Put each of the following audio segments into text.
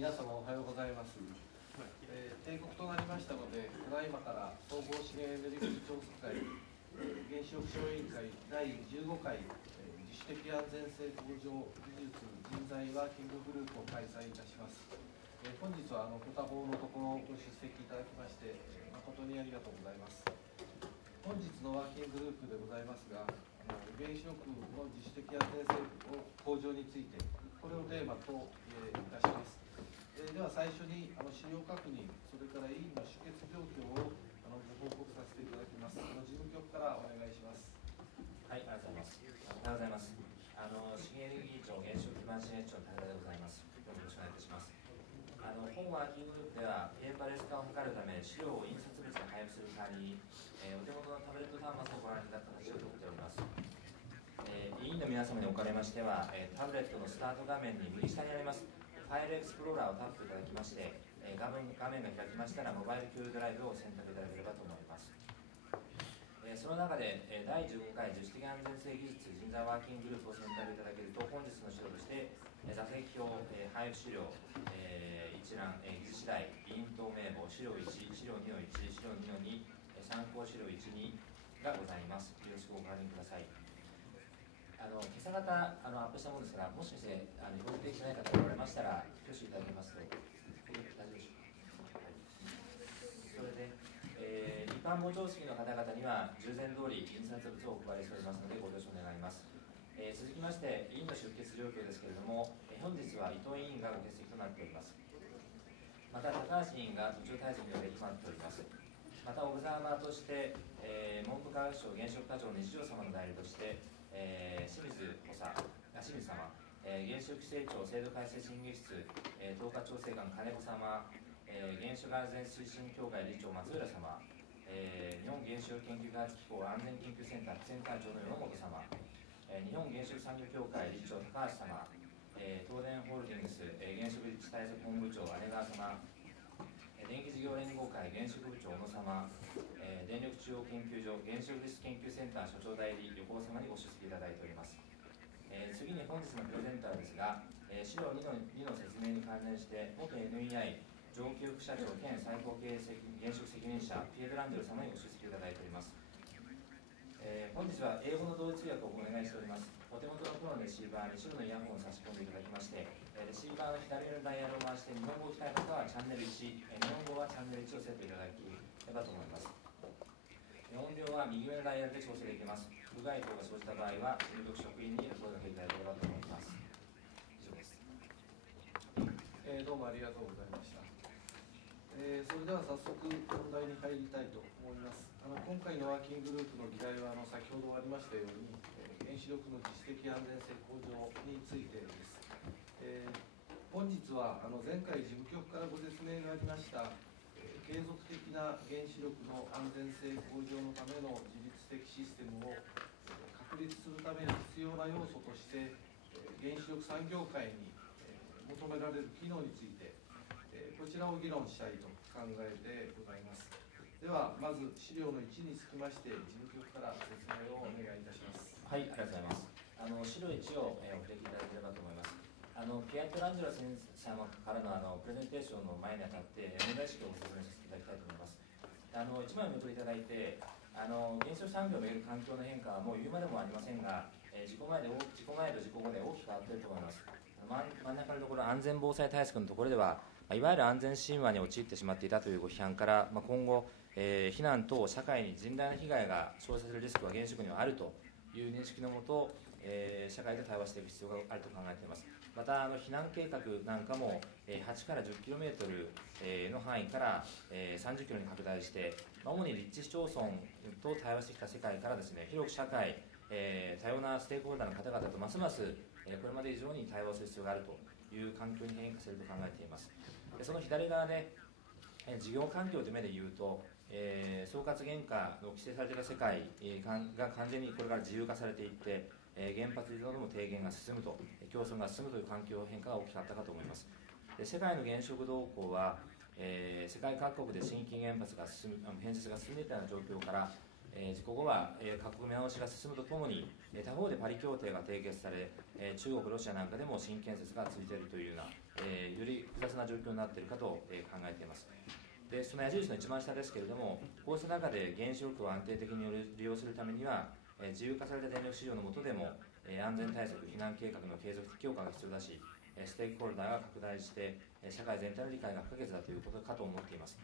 皆様おはようございます。定刻となりましたので、ただいまから総合資源エネルギー調査会原子力小委員会第15回自主的安全性向上技術人材ワーキンググループを開催いたします。本日はご多忙のところご出席いただきまして誠にありがとうございます。本日のワーキンググループでございますが、原子力の自主的安全性向上についてこれをテーマといたします。では最初に資料確認、それから委員の出欠状況をご報告させていただきます。事務局からお願いします。はい、ありがとうございます。おはようございます。資源エネルギー庁原子力基盤支援庁の武田でございます。どうぞよろしくお願いいたします。本ワーキンググループでは、ペーパーレス化を図るため、資料を印刷物に配布する代わりに、お手元のタブレット端末をご覧いただく形をとっております。委員の皆様におかれましては、タブレットのスタート画面に右下にありますファイルエクスプローラーをタップいただきまして、画面が開きましたら、モバイル共有ドライブを選択いただければと思います。その中で、第15回自主的安全性技術人材ワーキンググループを選択いただけると、本日の資料として、座席表、配布資料、一覧、技術次第、委員等名簿、資料1、資料2の1、資料2の2、参考資料1、2がございます。よろしくお確認ください。今朝方アップしたものですから、もしかしてご予定しない方がおられましたら、挙手いただけますと、大丈夫でしょうか。はい、それで、一般傍聴席の方々には、従前通り印刷物をお配りしておりますので、ご了承願います。続きまして、委員の出欠状況ですけれども、本日は伊藤委員がご欠席となっております。また、高橋委員が途中退席ので決まっております。また、オブザーバーとして、文部科学省原子力課長の日常様の代理として、清水様、原子力規制庁制度改正審議室、統括調整官金子様、原子力安全推進協会理事長松浦様、日本原子力研究開発機構安全研究センター副センター長の与本様、日本原子力産業協会理事長高橋様、東電ホールディングス原子力立地対策本部長姉川様、電気事業連合会原子力部長小野様、電力中央研究所原子力リスク研究センター所長代理横尾様にご出席いただいております。次に本日のプレゼンターですが、資料2の説明に関連して元 NEI 上級副社長兼最高経営原子力責任者ピエール・ランジェル様にご出席いただいております。本日は英語の同一訳をお願いしております。お手元のプロのレシーバーに白のイヤホンを差し込んでいただきまして、レシーバーの左上のダイヤルを回して日本語を聞きたい方はチャンネル1、日本語はチャンネル1をセットいただければと思います。音量は右上のダイヤルで調整できます。不具合等が生じた場合は、事務局職員にお声掛けいただければと思います。以上です。どうもありがとうございました。それでは早速本題に入りたいと思います。今回のワーキンググループの議題は先ほどありましたように原子力の自主的安全性向上についてです。本日は前回事務局からご説明がありました継続的な原子力の安全性向上のための自律的システムを確立するために必要な要素として原子力産業界に求められる機能についてこちらを議論したいと考えてございます。ではまず資料の1につきまして事務局から説明をお願いいたします。はい、ありがとうございます。資料1をお開きいただければと思います。ピエール・ランジェラ先生様からのプレゼンテーションの前にあたって問題意識をご説明させていただきたいと思います。1枚お読みいただいて原子力産業をめぐる環境の変化はもう言うまでもありませんが、事故前と事故後で大きく変わっていると思います。真ん中のところ、安全防災対策のところでは、いわゆる安全神話に陥ってしまっていたというご批判から、今後、避難等社会に甚大な被害が生じさせるリスクは原子力にはあるという認識のもと、社会で対話していく必要があると考えています。また避難計画なんかも8から 10km の範囲から30キロに拡大して、主に立地市町村と対話してきた世界からですね、広く社会、多様なステークホルダーの方々とますますこれまで以上に対話をする必要があるという環境に変化すると考えています。その左側で事業環境という目でいうと、総括原価の規制されていた世界が完全にこれから自由化されていって、原発依存の低減が進むと、競争が進むという環境変化が大きかったかと思います。世界の原子力動向は、世界各国で新規原発が建設が進んでいたような状況から、事故後は各国見直しが進むとともに、他方でパリ協定が締結され、中国、ロシアなんかでも新建設が続いているというような、より複雑な状況になっているかと考えています。でその矢印の一番下ですけれども、こうした中で原子力を安定的に利用するためには、自由化された電力市場の下でも、安全対策、避難計画の継続的強化が必要だし、ステークホルダーが拡大して、社会全体の理解が不可欠だということかと思っています。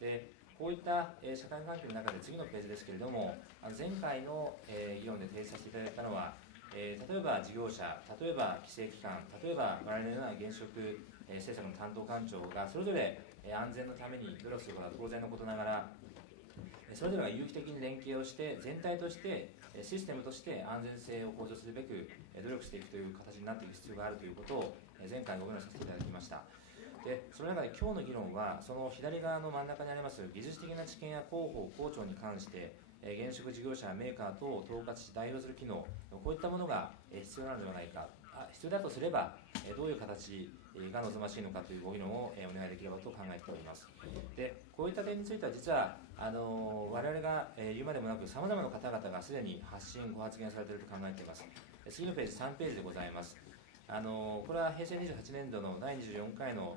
でこういった社会環境の中で次のページですけれども、前回の議論で提出させていただいたのは、例えば事業者、例えば規制機関、例えば我々のような原子力政策の担当官庁がそれぞれ安全のために努力することは当然のことながら、それぞれが有機的に連携をして全体としてシステムとして安全性を向上するべく努力していくという形になっていく必要があるということを前回ご議論させていただきました。でその中で今日の議論はその左側の真ん中にあります技術的な知見や広報、広聴に関して原子力事業者やメーカー等を統括し代表する機能、こういったものが必要なのではないか、必要だとすればどういう形が望ましいのかというご議論をお願いできればと考えております。でこういった点については実は我々が言うまでもなくさまざまな方々がすでに発信、ご発言されていると考えています。次のページ3ページでございます。これは平成28年度の第24回の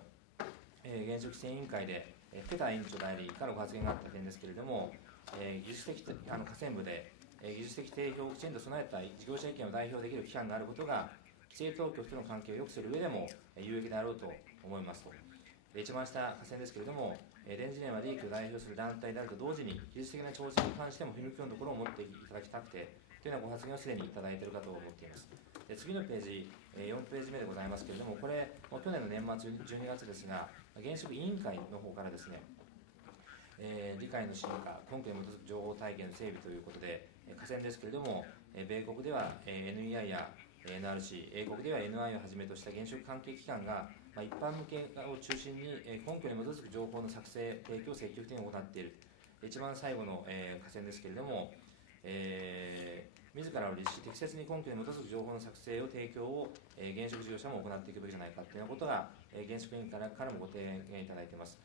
原子力規制委員会でペタ委員長代理からのご発言があった点ですけれども、技術的河川部で技術的定評をきちんと備えた事業者意見を代表できる機関があることが規制当局との関係を良くする上でも有益であろうと思いますと。一番下河川ですけれども、電磁連は利益を代表する団体であると同時に技術的な調整に関しても踏み込むところを持っていただきたくてというようなご発言をすでにいただいているかと思っています。で次のページ4ページ目でございますけれども、これもう去年の年末12月ですが、原子力委員会の方からですね、理解の進化、根拠に基づく情報体系の整備ということで、河川ですけれども、米国では NEI や NRC、英国では NI をはじめとした原子力関係機関が、一般向けを中心に根拠に基づく情報の作成、提供を積極的に行っている。一番最後の河川ですけれども、自らの立志、適切に根拠に基づく情報の作成を提供を原子力事業者も行っていくべきじゃないかというようなことが原子力委員会からもご提言いただいています。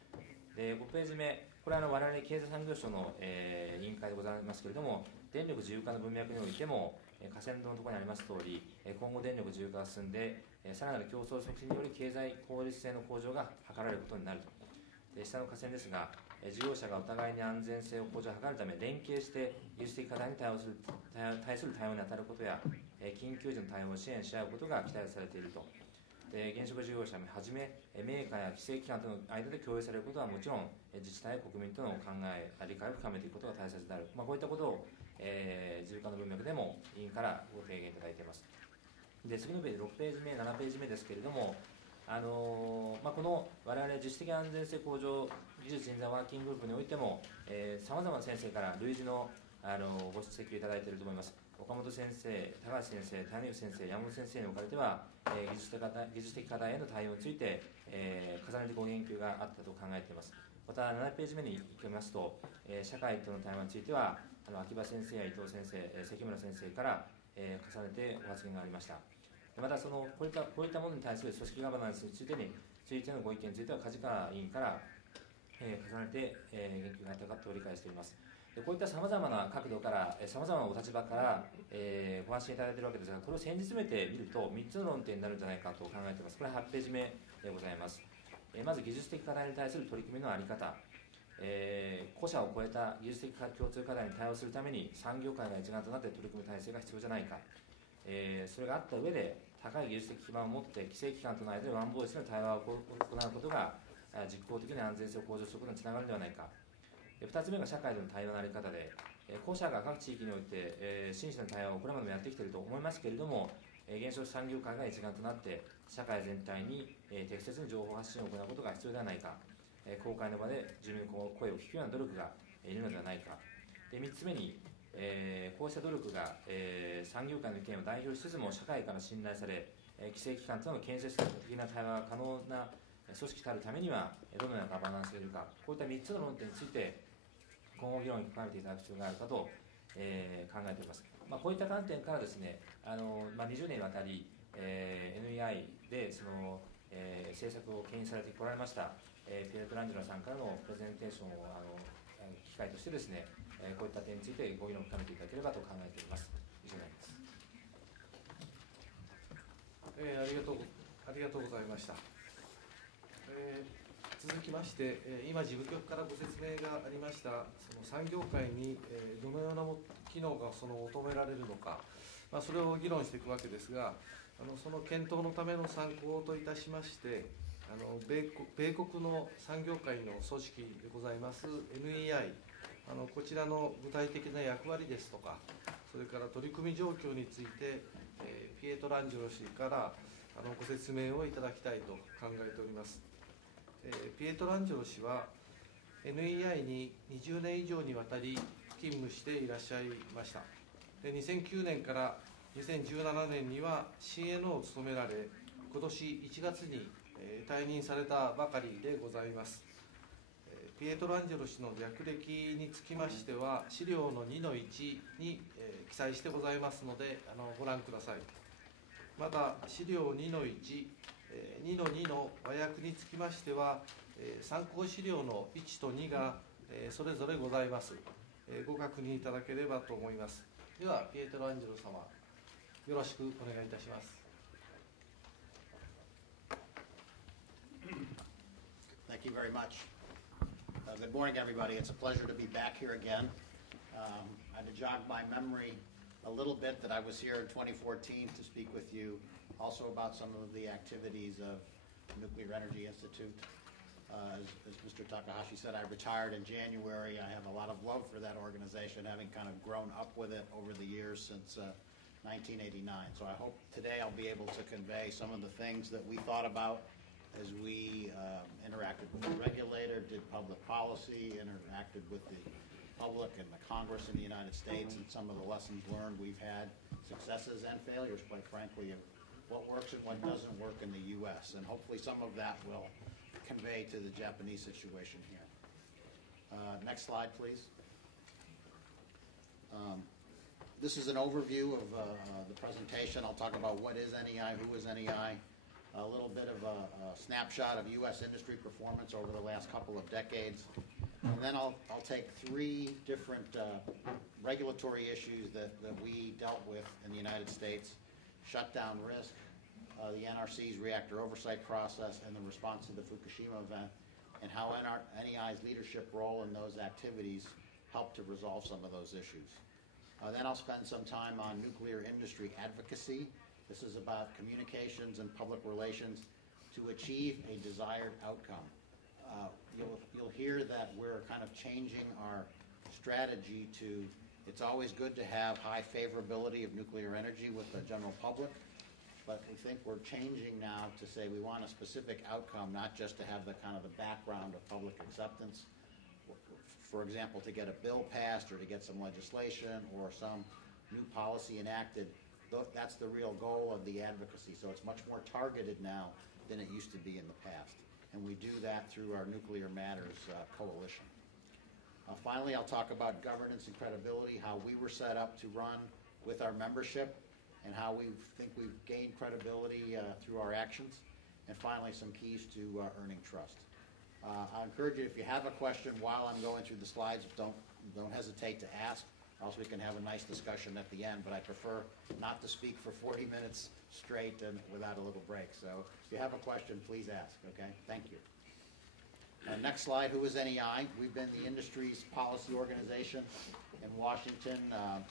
で5ページ目、これは我々経済産業省の委員会でございますけれども、電力自由化の文脈においても河川のところにありますとおり、今後電力自由化が進んでさらなる競争促進により経済効率性の向上が図られることになると。で下の河川ですが、事業者がお互いに安全性を向上を図るため連携して技術的課題に対する対応に当たることや緊急時の対応を支援し合うことが期待されていると。で原子力事業者をはじめメーカーや規制機関との間で共有されることはもちろん自治体や国民との考え、理解を深めていくことが大切である、こういったことを自由化の文脈でも委員からご提言いただいています。で次のページ6ページ目、7ページ目ですけれども、この我々自主的安全性向上技術人材ワーキンググループにおいてもさまざまな先生から類似のご指摘をいただいていると思います。岡本先生、高橋先生、谷口先生、山本先生におかれては技術的課題への対応について重ねてご言及があったと考えています。また7ページ目に行きますと社会との対話については秋葉先生や伊藤先生、関村先生から重ねてご発言がありました。またこういったものに対する組織ガバナンスについてのご意見については梶川委員から重ねて言及があったかと理解しております。こういったさまざまな角度からさまざまなお立場からご発信いただいているわけですが、これを先日めて見ると3つの論点になるんじゃないかと考えています。これは8ページ目でございます。まず技術的課題に対する取り組みの在り方、個社を超えた技術的共通課題に対応するために産業界が一丸となって取り組む体制が必要じゃないか、それがあった上で高い技術的基盤を持って規制機関との間でワンボイスの対話を行うことが実効的な安全性を向上することにつながるのではないか。2つ目が社会での対話の在り方で、個社が各地域において真摯な対話をこれまでもやってきていると思いますけれども、原子力産業界が一丸となって社会全体に適切に情報発信を行うことが必要ではないか、公開の場で住民の声を聞くような努力がいるのではないか。で3つ目にこうした努力が産業界の意見を代表しつつも社会から信頼され規制機関との建設的な対話が可能な組織たるためにはどのようなガバナンスがいるか、こういった3つの論点について今後議論に関わっていただく必要があるかと、考えております。こういった観点からですね、20年にわたり、NEI で政策を牽引されてこられました、ピエトランジェロさんからのプレゼンテーションを機会としてですね、こういった点についてご議論を深めていただければと考えております。以上になります。ありがとうございました。続きまして、今、事務局からご説明がありました、その産業界にどのような機能が求められるのか、それを議論していくわけですが、その検討のための参考といたしまして、米国の産業界の組織でございます NEI、こちらの具体的な役割ですとか、それから取り組み状況について、ピエトランジェロ氏からご説明をいただきたいと考えております。ピエトランジェロ氏は NEI に20年以上にわたり勤務していらっしゃいました。で、2009年から2017年には CNO を務められ、今年1月に退任されたばかりでございます。ピエトランジェロ氏の略歴につきましては、資料の2の1に記載してございますので、ご覧ください。また、資料2の1、2の2の和訳につきましては、参考資料の1と2がそれぞれございます。ご確認いただければと思います。では、ピエトランジェロ様、よろしくお願いいたします。Thank you very much. Good morning, everybody. It's a pleasure to be back here again. I had to jog my memory a little bit that I was here in 2014 to speak with you also about some of the activities of Nuclear Energy Institute. As Mr. Takahashi said, I retired in January. I have a lot of love for that organization, having kind of grown up with it over the years since 1989. So I hope today I'll be able to convey some of the things that we thought about as we interacted with the regulator, did public policy, interacted with the public and the Congress in the United States, and some of the lessons learned we've had, successes and failures, quite frankly, of what works and what doesn't work in the U.S. And hopefully some of that will convey to the Japanese situation here. Next slide, please. This is an overview of the presentation. I'll talk about what is NEI, who is NEI, a little bit of a snapshot of U.S. industry performance over the last couple of decades. And then I'll take three different regulatory issues that we dealt with in the United States: shutdown risk, the NRC's reactor oversight process, and the response to the Fukushima event, and how NEI's leadership role in those activities helped to resolve some of those issues. Then I'll spend some time on nuclear industry advocacy. This is about communications and public relations to achieve a desired outcome. You'll hear that we're kind of changing our strategy to, it's always good to have high favorability of nuclear energy with the general public, but we think we're changing now to say we want a specific outcome, not just to have the kind of the background of public acceptance. For example, to get a bill passed or to get some legislation or some new policy enacted, that's the real goal of the advocacy. So it's much more targeted now than it used to be in the past. And we do that through our Nuclear Matters Coalition. Finally, I'll talk about governance and credibility, how we were set up to run with our membership, and how we think we've gained credibility through our actions. And finally, some keys to earning trust. I encourage you, if you have a question while I'm going through the slides, don't hesitate to ask, or else we can have a nice discussion at the end. But I prefer not to speak for 40 minutes straight and without a little break. So if you have a question, please ask, okay? Thank you. Next slide, who is NEI? We've been the industry's policy organization in Washington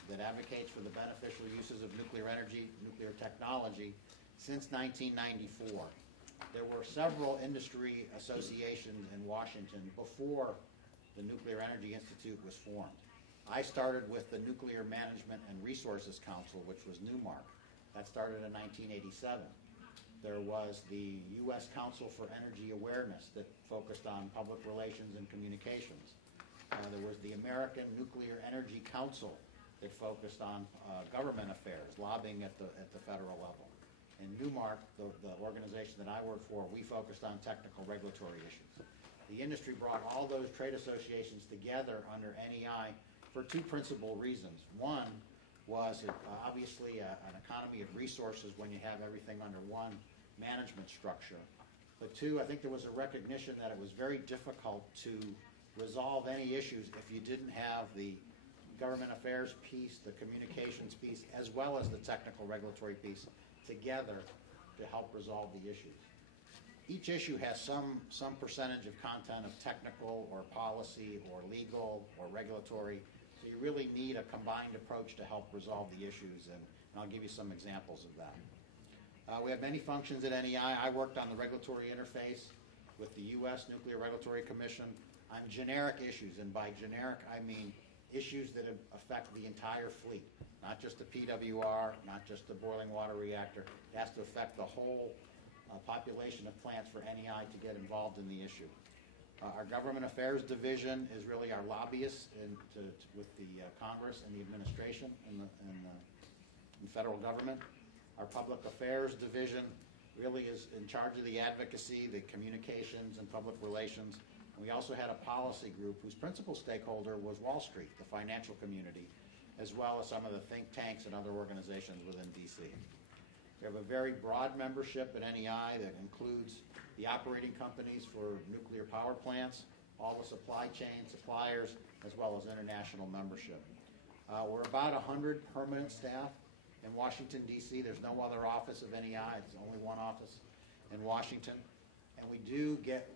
that advocates for the beneficial uses of nuclear energy, nuclear technology since 1994. There were several industry associations in Washington before the Nuclear Energy Institute was formed. I started with the Nuclear Management and Resources Council, which was NUMARC. That started in 1987. There was the U.S. Council for Energy Awareness that focused on public relations and communications. There was the American Nuclear Energy Council that focused on government affairs, lobbying at the federal level. And NUMARC, the organization that I work for, we focused on technical regulatory issues. The industry brought all those trade associations together under NEI for two principal reasons. One was obviously an economy of resources when you have everything under one management structure. But two, I think there was a recognition that it was very difficult to resolve any issues if you didn't have the government affairs piece, the communications piece, as well as the technical regulatory piece together to help resolve the issues. Each issue has some percentage of content of technical or policy or legal or regulatory, so you really need a combined approach to help resolve the issues, and I'll give you some examples of that. We have many functions at NEI. I worked on the regulatory interface with the U.S. Nuclear Regulatory Commission on generic issues, and by generic I mean issues that affect the entire fleet, not just the PWR, not just the boiling water reactor. It has to affect the whole population of plants for NEI to get involved in the issue. Our Government Affairs Division is really our lobbyists with the Congress and the administration and the federal government. Our Public Affairs Division really is in charge of the advocacy, the communications, and public relations. And we also had a policy group whose principal stakeholder was Wall Street, the financial community, as well as some of the think tanks and other organizations within D.C. We have a very broad membership at NEI that includes the operating companies for nuclear power plants, all the supply chain suppliers, as well as international membership. We're about 100 permanent staff in Washington, D.C. There's no other office of NEI. It's only one office in Washington. And we do get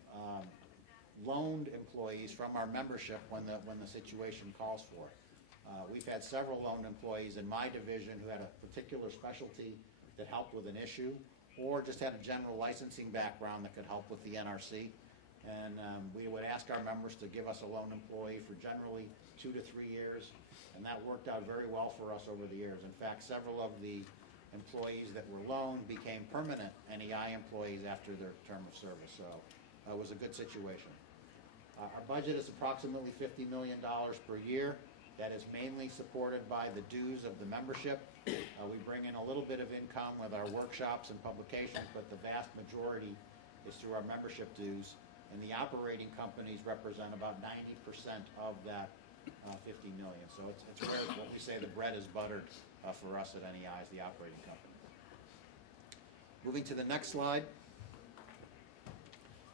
loaned employees from our membership when the situation calls for it. We've had several loaned employees in my division who had a particular specialty that helped with an issue, or just had a general licensing background that could help with the NRC. And we would ask our members to give us a loan employee for generally 2 to 3 years, and that worked out very well for us over the years. In fact, several of the employees that were loaned became permanent NEI employees after their term of service, so it was a good situation. Our budget is approximately $50 million per year. That is mainly supported by the dues of the membership. We bring in a little bit of income with our workshops and publications, but the vast majority is through our membership dues, and the operating companies represent about 90% of that $50 million. So it's where what we say the bread is buttered for us at NEI is the operating company. Moving to the next slide.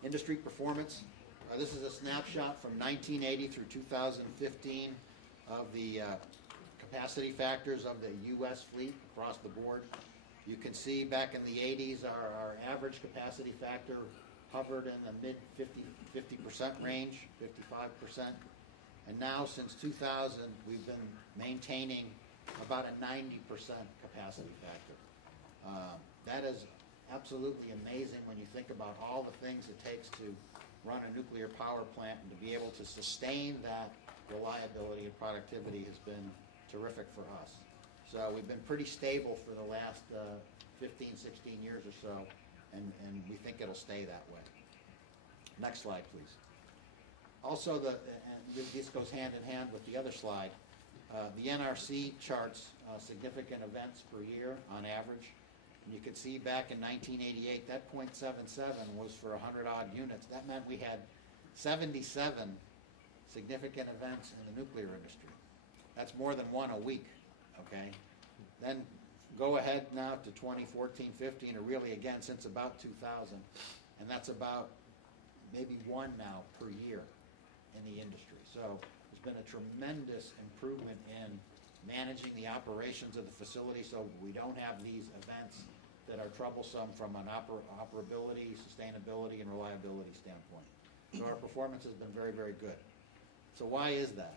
Industry performance. This is a snapshot from 1980 through 2015 of the capacity factors of the U.S. fleet across the board. You can see back in the 80s our average capacity factor hovered in the mid 50% range, 55%. And now since 2000 we've been maintaining about a 90% capacity factor. That is absolutely amazing when you think about all the things it takes to run a nuclear power plant, and to be able to sustain that reliability and productivity has been terrific for us. So we've been pretty stable for the last 15, 16 years or so, and we think it'll stay that way. Next slide, please. Also, this goes hand in hand with the other slide. The NRC charts significant events per year on average. And you can see back in 1988, that .77 was for 100 odd units. That meant we had 77 significant events in the nuclear industry. That's more than one a week, okay? Then go ahead now to 2014, 15, or really again since about 2000, and that's about maybe one now per year in the industry. So there's been a tremendous improvement in managing the operations of the facility so we don't have these events that are troublesome from an operability, sustainability, and reliability standpoint. So our performance has been very, very good. So why is that?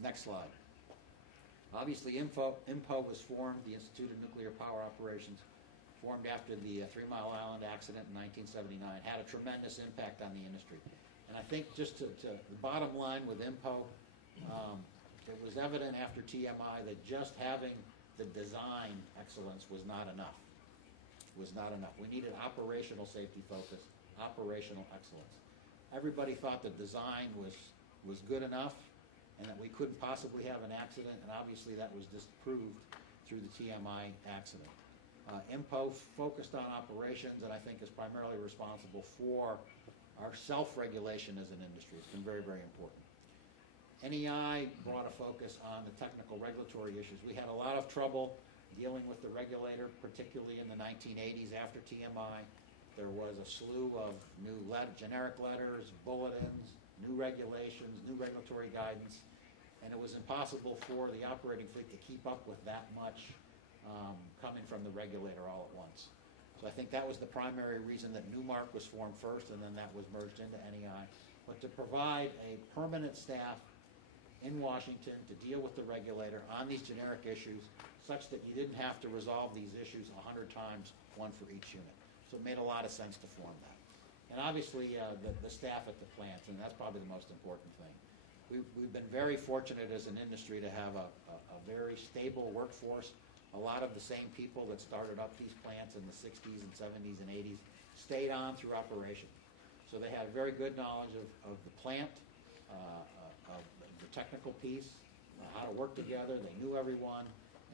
Next slide. Obviously, INPO was formed, the Institute of Nuclear Power Operations, formed after the 3 Mile Island accident in 1979, had a tremendous impact on the industry. And I think just to the bottom line with INPO, it was evident after TMI that just having the design excellence was not enough. We needed operational safety focus, operational excellence. Everybody thought the design was good enough and that we couldn't possibly have an accident, and obviously that was disproved through the TMI accident. INPO focused on operations, and I think is primarily responsible for our self-regulation as an industry. It's been very, very important. NEI brought a focus on the technical regulatory issues. We had a lot of trouble dealing with the regulator, particularly in the 1980s after TMI. There was a slew of new generic letters, bulletins, new regulations, new regulatory guidance, and it was impossible for the operating fleet to keep up with that much coming from the regulator all at once. So I think that was the primary reason that Newmark was formed first, and then that was merged into NEI, but to provide a permanent staff in Washington to deal with the regulator on these generic issues, such that you didn't have to resolve these issues 100 times, one for each unit. So it made a lot of sense to form that. And obviously, the staff at the plants, and that's probably the most important thing. We've been very fortunate as an industry to have a very stable workforce. A lot of the same people that started up these plants in the 60s and 70s and 80s stayed on through operation. So they had very good knowledge of the plant, of the technical piece, how to work together. They knew everyone.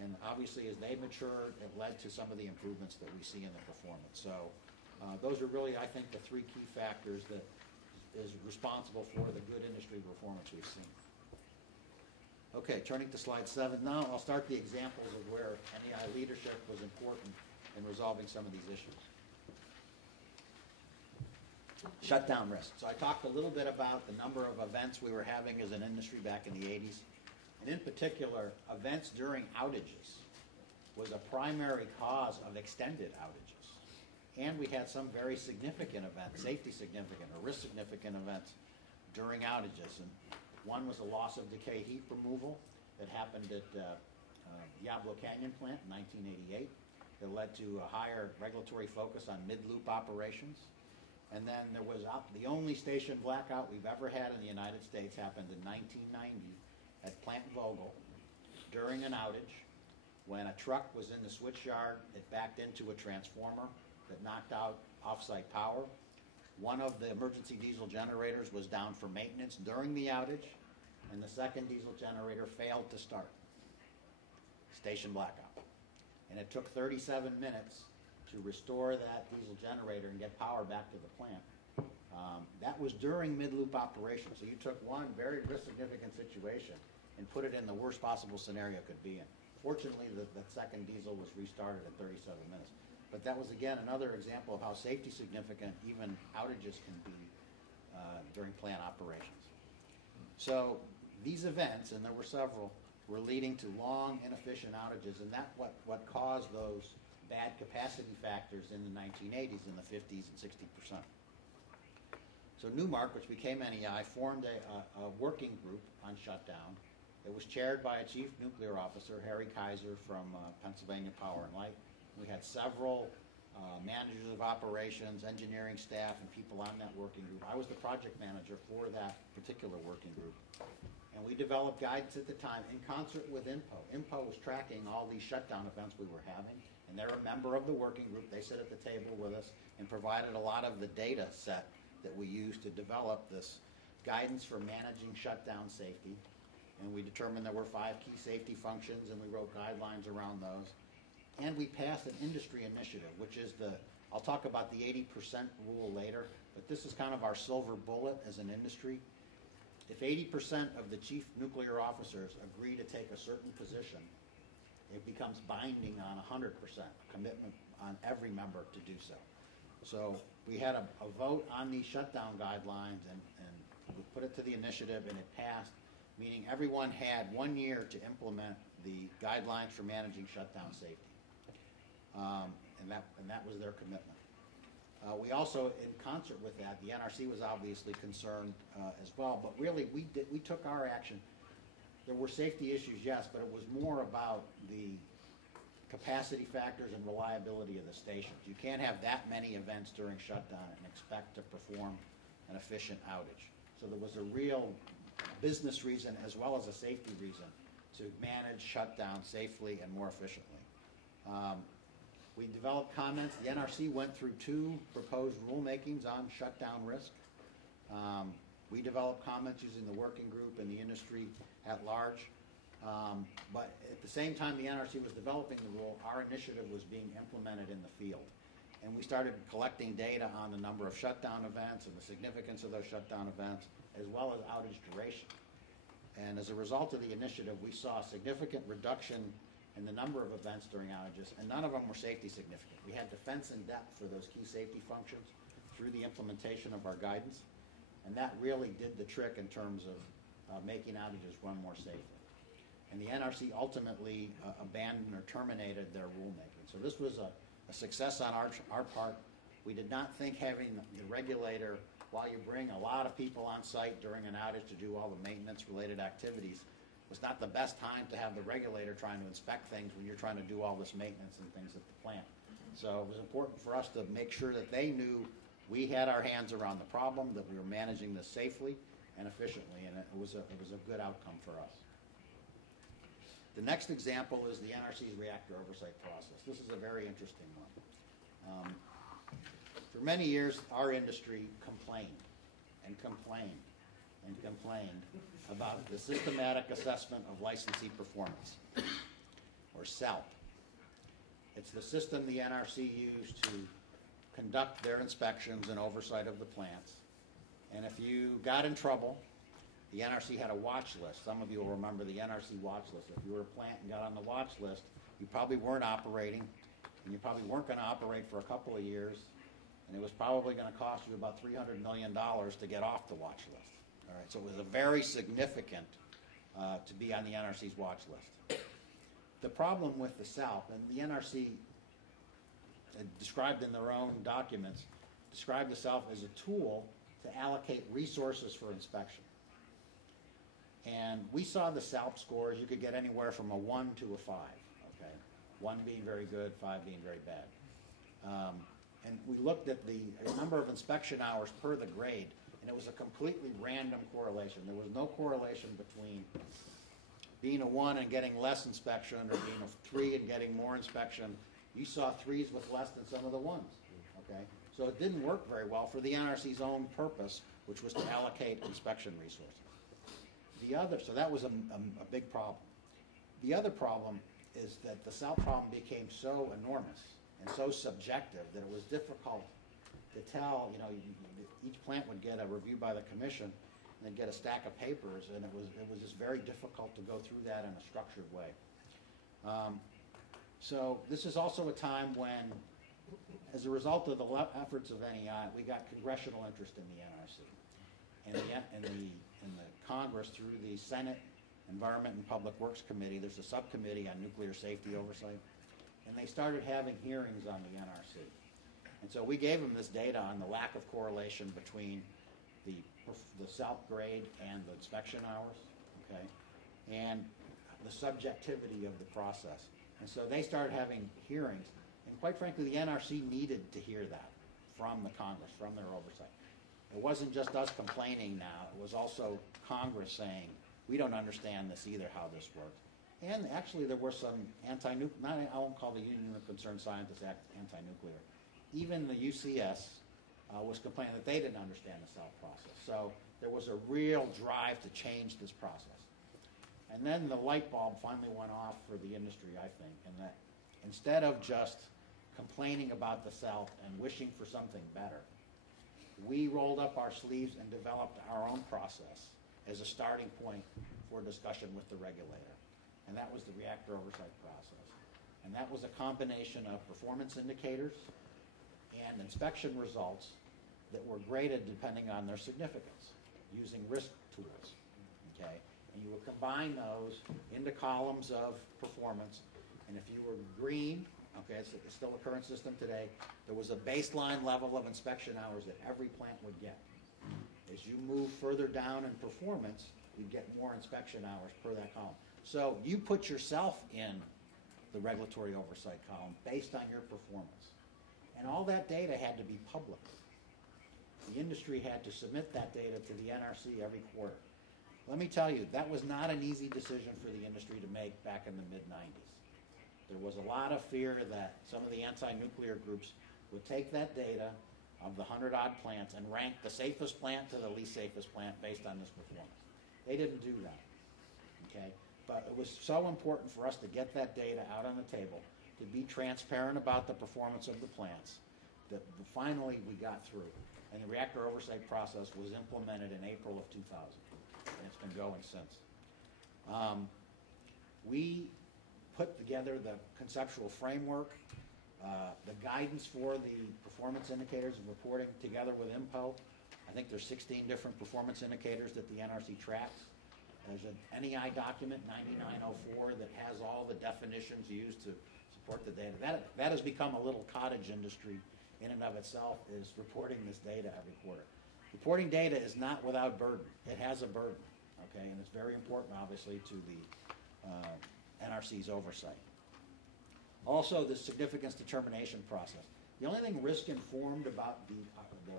And obviously, as they matured, it led to some of the improvements that we see in the performance. So those are really, I think, the three key factors that is responsible for the good industry performance we've seen. Okay, turning to slide 7. Now I'll start the examples of where NEI leadership was important in resolving some of these issues. Shutdown risk. So I talked a little bit about the number of events we were having as an industry back in the 80s. And in particular, events during outages was a primary cause of extended outages. And we had some very significant events, safety significant or risk significant events during outages. And one was a loss of decay heat removal that happened at Diablo Canyon plant in 1988 that led to a higher regulatory focus on mid-loop operations. And then there was the only station blackout we've ever had in the United States happened in 1990 at Plant Vogel during an outage when a truck was in the switch yard. It backed into a transformer that knocked out off-site power. One of the emergency diesel generators was down for maintenance during the outage, and the second diesel generator failed to start. Station blackout. And it took 37 minutes to restore that diesel generator and get power back to the plant. That was during mid-loop operation. So you took one very risk-significant situation and put it in the worst possible scenario it could be in. Fortunately, the second diesel was restarted in 37 minutes. But that was, again, another example of how safety significant even outages can be during plant operations. So these events, and there were several, were leading to long, inefficient outages, and that's what caused those bad capacity factors in the 1980s, in the 50s and 60%. So Newmark, which became NEI, formed a working group on shutdown. It was chaired by a chief nuclear officer, Harry Kaiser from Pennsylvania Power and Light. We had several managers of operations, engineering staff, and people on that working group. I was the project manager for that particular working group. And we developed guidance at the time in concert with INPO. INPO was tracking all these shutdown events we were having, and they're a member of the working group. They sit at the table with us and provided a lot of the data set that we used to develop this guidance for managing shutdown safety. And we determined there were 5 key safety functions, and we wrote guidelines around those. And we passed an industry initiative, which is I'll talk about the 80% rule later, but this is kind of our silver bullet as an industry. If 80% of the chief nuclear officers agree to take a certain position, it becomes binding on 100%, commitment on every member to do so. So we had a vote on these shutdown guidelines, and we put it to the initiative, and it passed, meaning everyone had 1 year to implement the guidelines for managing shutdown safety. And that was their commitment. We also, in concert with that, the NRC was obviously concerned as well, but really we took our action. There were safety issues, yes, but it was more about the capacity factors and reliability of the stations. You can't have that many events during shutdown and expect to perform an efficient outage. So there was a real business reason as well as a safety reason to manage shutdown safely and more efficiently. We developed comments. The NRC went through 2 proposed rulemakings on shutdown risk. We developed comments using the working group and the industry at large. But at the same time the NRC was developing the rule, our initiative was being implemented in the field. And we started collecting data on the number of shutdown events and the significance of those shutdown events, as well as outage duration. And as a result of the initiative, we saw a significant reduction in the number of events during outages, and none of them were safety significant. We had defense in depth for those key safety functions through the implementation of our guidance, and that really did the trick in terms of making outages run more safely. And the NRC ultimately abandoned or terminated their rulemaking. So this was a success on our part. We did not think having the regulator, while you bring a lot of people on site during an outage to do all the maintenance-related activities, was not the best time to have the regulator trying to inspect things when you're trying to do all this maintenance and things at the plant. So it was important for us to make sure that they knew we had our hands around the problem, that we were managing this safely and efficiently, and it was a good outcome for us. The next example is the NRC's reactor oversight process. This is a very interesting one. For many years, our industry complained and complained and complained about the systematic assessment of licensee performance, or SALP. It's the system the NRC used to conduct their inspections and oversight of the plants. And if you got in trouble, the NRC had a watch list. Some of you will remember the NRC watch list. If you were a plant and got on the watch list, you probably weren't operating, and you probably weren't going to operate for a couple of years, and it was probably going to cost you about $300 million to get off the watch list. All right, so it was a very significant to be on the NRC's watch list. The problem with the SALP, and the NRC described in their own documents, described the SALP as a tool to allocate resources for inspection. And we saw the SALP scores. You could get anywhere from a 1 to a 5, okay? 1 being very good, 5 being very bad. And we looked at the number of inspection hours per the grade, and it was a completely random correlation. There was no correlation between being a 1 and getting less inspection, or being a 3 and getting more inspection. You saw 3s with less than some of the 1s, okay? So it didn't work very well for the NRC's own purpose, which was to allocate inspection resources. So that was a big problem. The other problem is that the SALP problem became so enormous and so subjective that it was difficult to tell. Each plant would get a review by the commission, and they'd get a stack of papers, and it was just very difficult to go through that in a structured way. So this is also a time when, as a result of the efforts of NEI, we got congressional interest in the NRC. And in the Congress, through the Senate Environment and Public Works Committee, there's a subcommittee on nuclear safety oversight, and they started having hearings on the NRC. And so we gave them this data on the lack of correlation between the SALP grade and the inspection hours, okay, and the subjectivity of the process. And so they started having hearings, and quite frankly, the NRC needed to hear that from the Congress, from their oversight. It wasn't just us complaining now, it was also Congress saying, we don't understand this either, how this works. And actually there were some I won't call the Union of Concerned Scientists Act anti-nuclear. Even the UCS was complaining that they didn't understand the SALP process. So there was a real drive to change this process. And then the light bulb finally went off for the industry, I think, in that instead of just complaining about the SALP and wishing for something better, we rolled up our sleeves and developed our own process as a starting point for discussion with the regulator. And that was the reactor oversight process. And that was a combination of performance indicators and inspection results that were graded depending on their significance using risk tools, okay? And you would combine those into columns of performance, and if you were green, okay, it's still a current system today, there was a baseline level of inspection hours that every plant would get. As you move further down in performance, you'd get more inspection hours per that column. So you put yourself in the regulatory oversight column based on your performance. And all that data had to be public. The industry had to submit that data to the NRC every quarter. Let me tell you, that was not an easy decision for the industry to make back in the mid-90s. There was a lot of fear that some of the anti-nuclear groups would take that data of the 100-odd plants and rank the safest plant to the least safest plant based on this performance. They didn't do that, okay? But it was so important for us to get that data out on the table, to be transparent about the performance of the plants, that finally we got through. And the reactor oversight process was implemented in April of 2000, and it's been going since. We put together the conceptual framework, the guidance for the performance indicators of reporting together with IMPO. I think there's 16 different performance indicators that the NRC tracks. There's an NEI document, 9904, that has all the definitions used to support the data. That has become a little cottage industry in and of itself, is reporting this data every quarter. Reporting data is not without burden. It has a burden, okay, and it's very important, obviously, to the NRC's oversight. Also, the significance determination process. The only thing risk-informed about the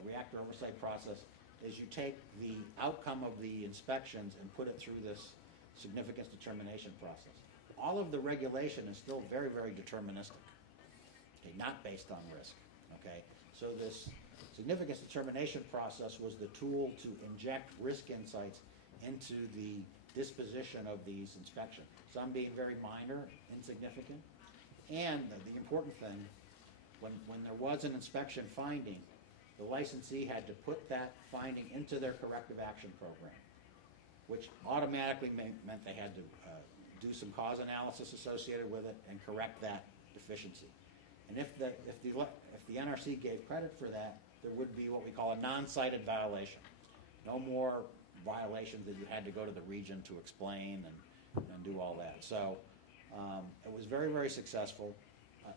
reactor oversight process is you take the outcome of the inspections and put it through this significance determination process. All of the regulation is still very, very deterministic, okay, not based on risk. Okay, so this significance determination process was the tool to inject risk insights into the disposition of these inspections, some being very minor, insignificant, and the important thing, when there was an inspection finding, the licensee had to put that finding into their corrective action program, which automatically meant they had to do some cause analysis associated with it and correct that deficiency. And if the NRC gave credit for that, there would be what we call a non-cited violation. No more violations that you had to go to the region to explain and do all that. So it was very, very successful.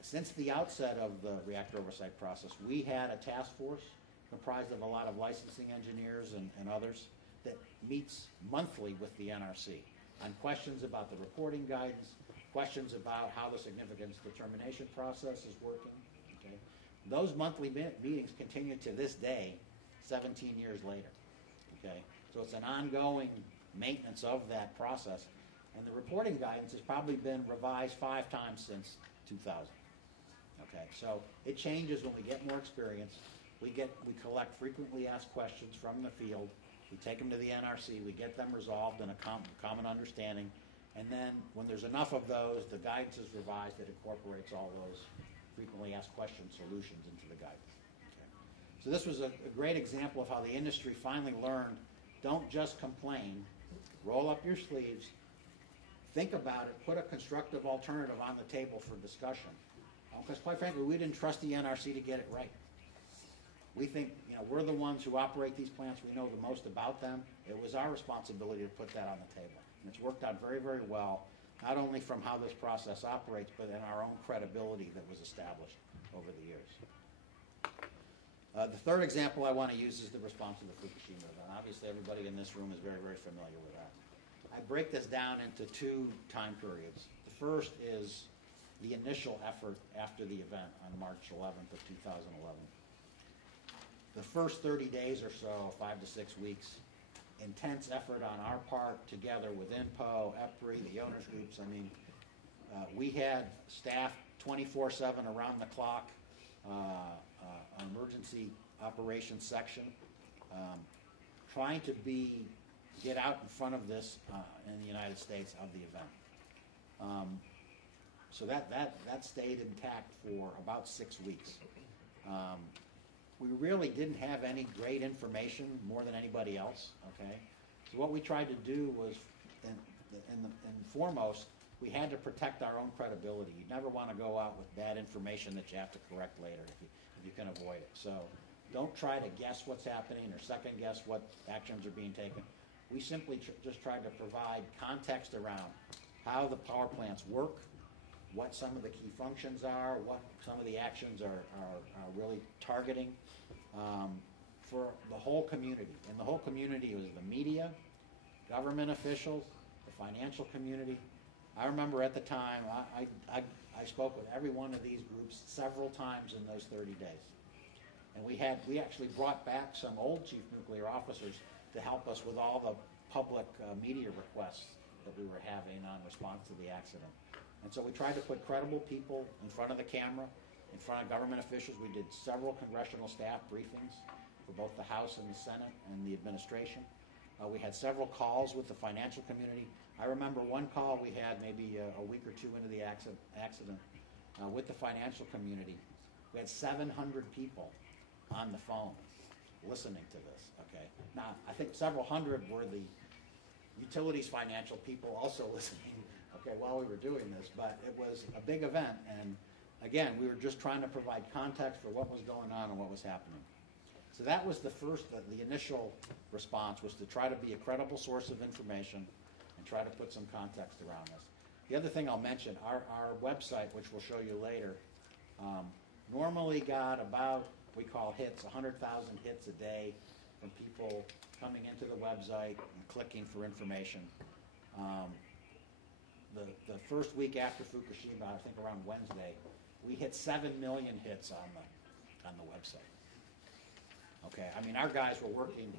Since the outset of the reactor oversight process, we had a task force comprised of a lot of licensing engineers and others that meets monthly with the NRC on questions about the reporting guidance, questions about how the significance determination process is working. Okay? Those monthly meetings continue to this day, 17 years later. Okay? So it's an ongoing maintenance of that process. And the reporting guidance has probably been revised 5 times since 2000. Okay, so it changes when we get more experience. We collect frequently asked questions from the field. We take them to the NRC. We get them resolved in a common understanding. And then when there's enough of those, the guidance is revised that incorporates all those frequently asked question solutions into the guidance. Okay. So this was a great example of how the industry finally learned, don't just complain, roll up your sleeves, think about it, put a constructive alternative on the table for discussion. Because quite frankly, we didn't trust the NRC to get it right. We think, we're the ones who operate these plants. We know the most about them. It was our responsibility to put that on the table. And it's worked out very, very well, not only from how this process operates, but in our own credibility that was established over the years. The third example I want to use is the response to the Fukushima event. Obviously, everybody in this room is very, very familiar with that. I break this down into 2 time periods. The first is the initial effort after the event on March 11th of 2011. The first 30 days or so, 5 to 6 weeks, intense effort on our part together with INPO, EPRI, the owners groups. I mean, we had staff 24/7 around the clock, an emergency operations section, trying to get out in front of this in the United States of the event. So that stayed intact for about 6 weeks. We really didn't have any great information more than anybody else, okay? So what we tried to do was, and foremost, we had to protect our own credibility. You never want to go out with bad information that you have to correct later if you can avoid it. So don't try to guess what's happening or second guess what actions are being taken. We simply just tried to provide context around how the power plants work, what some of the key functions are, what some of the actions are really targeting for the whole community. And the whole community was the media, government officials, the financial community. I remember at the time, I spoke with every one of these groups several times in those 30 days. And we actually brought back some old chief nuclear officers to help us with all the public media requests that we were having on response to the accident. And so we tried to put credible people in front of the camera, in front of government officials. We did several congressional staff briefings for both the House and the Senate and the administration. We had several calls with the financial community. I remember one call we had maybe a week or 2 into the accident with the financial community. We had 700 people on the phone listening to this, okay? Now, I think several hundred were the utilities financial people also listening, okay, while we were doing this, but it was a big event, and again, we were just trying to provide context for what was going on and what was happening. So that was the initial response, was to try to be a credible source of information, try to put some context around this. The other thing I'll mention, our website, which we'll show you later, normally got about, we call hits, 100,000 hits a day from people coming into the website and clicking for information. The first week after Fukushima, I think around Wednesday, we hit 7 million hits on the website. Okay, I mean, our guys were working,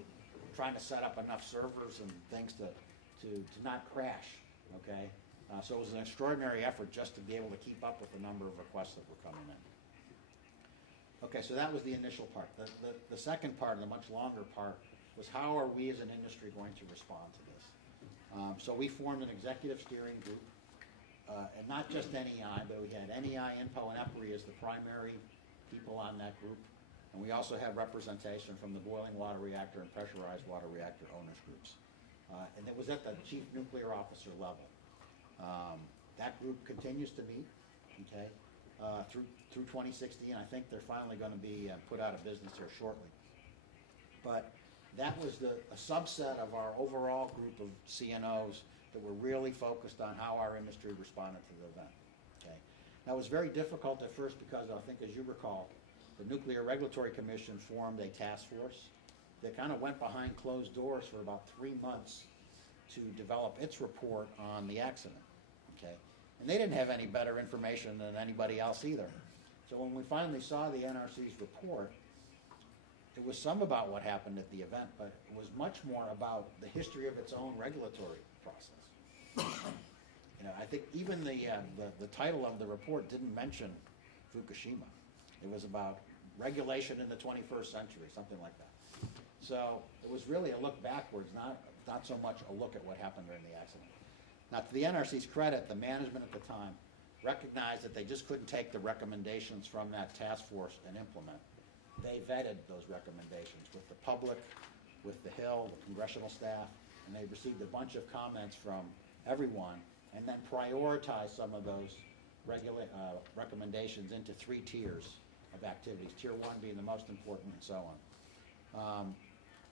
trying to set up enough servers and things to not crash, okay? So it was an extraordinary effort just to be able to keep up with the number of requests that were coming in. Okay, so that was the initial part. The second part, and the much longer part, was how are we as an industry going to respond to this? So we formed an executive steering group, and not just NEI, but we had NEI, INPO, and EPRI as the primary people on that group. And we also have representation from the boiling water reactor and pressurized water reactor owners groups. And it was at the chief nuclear officer level. That group continues to meet, okay, through 2016. I think they're finally going to be put out of business here shortly. But that was a subset of our overall group of CNOs that were really focused on how our industry responded to the event. Okay. Now it was very difficult at first because I think, as you recall, the Nuclear Regulatory Commission formed a task force that kind of went behind closed doors for about 3 months to develop its report on the accident. Okay. And they didn't have any better information than anybody else either. So when we finally saw the NRC's report, it was some about what happened at the event, but it was much more about the history of its own regulatory process. You know, I think even the title of the report didn't mention Fukushima. It was about regulation in the 21st century, something like that. So it was really a look backwards, not so much a look at what happened during the accident. Now, to the NRC's credit, the management at the time recognized that they just couldn't take the recommendations from that task force and implement. They vetted those recommendations with the public, with the Hill, the congressional staff, and they received a bunch of comments from everyone, and then prioritized some of those recommendations into 3 tiers of activities, Tier 1 being the most important, and so on.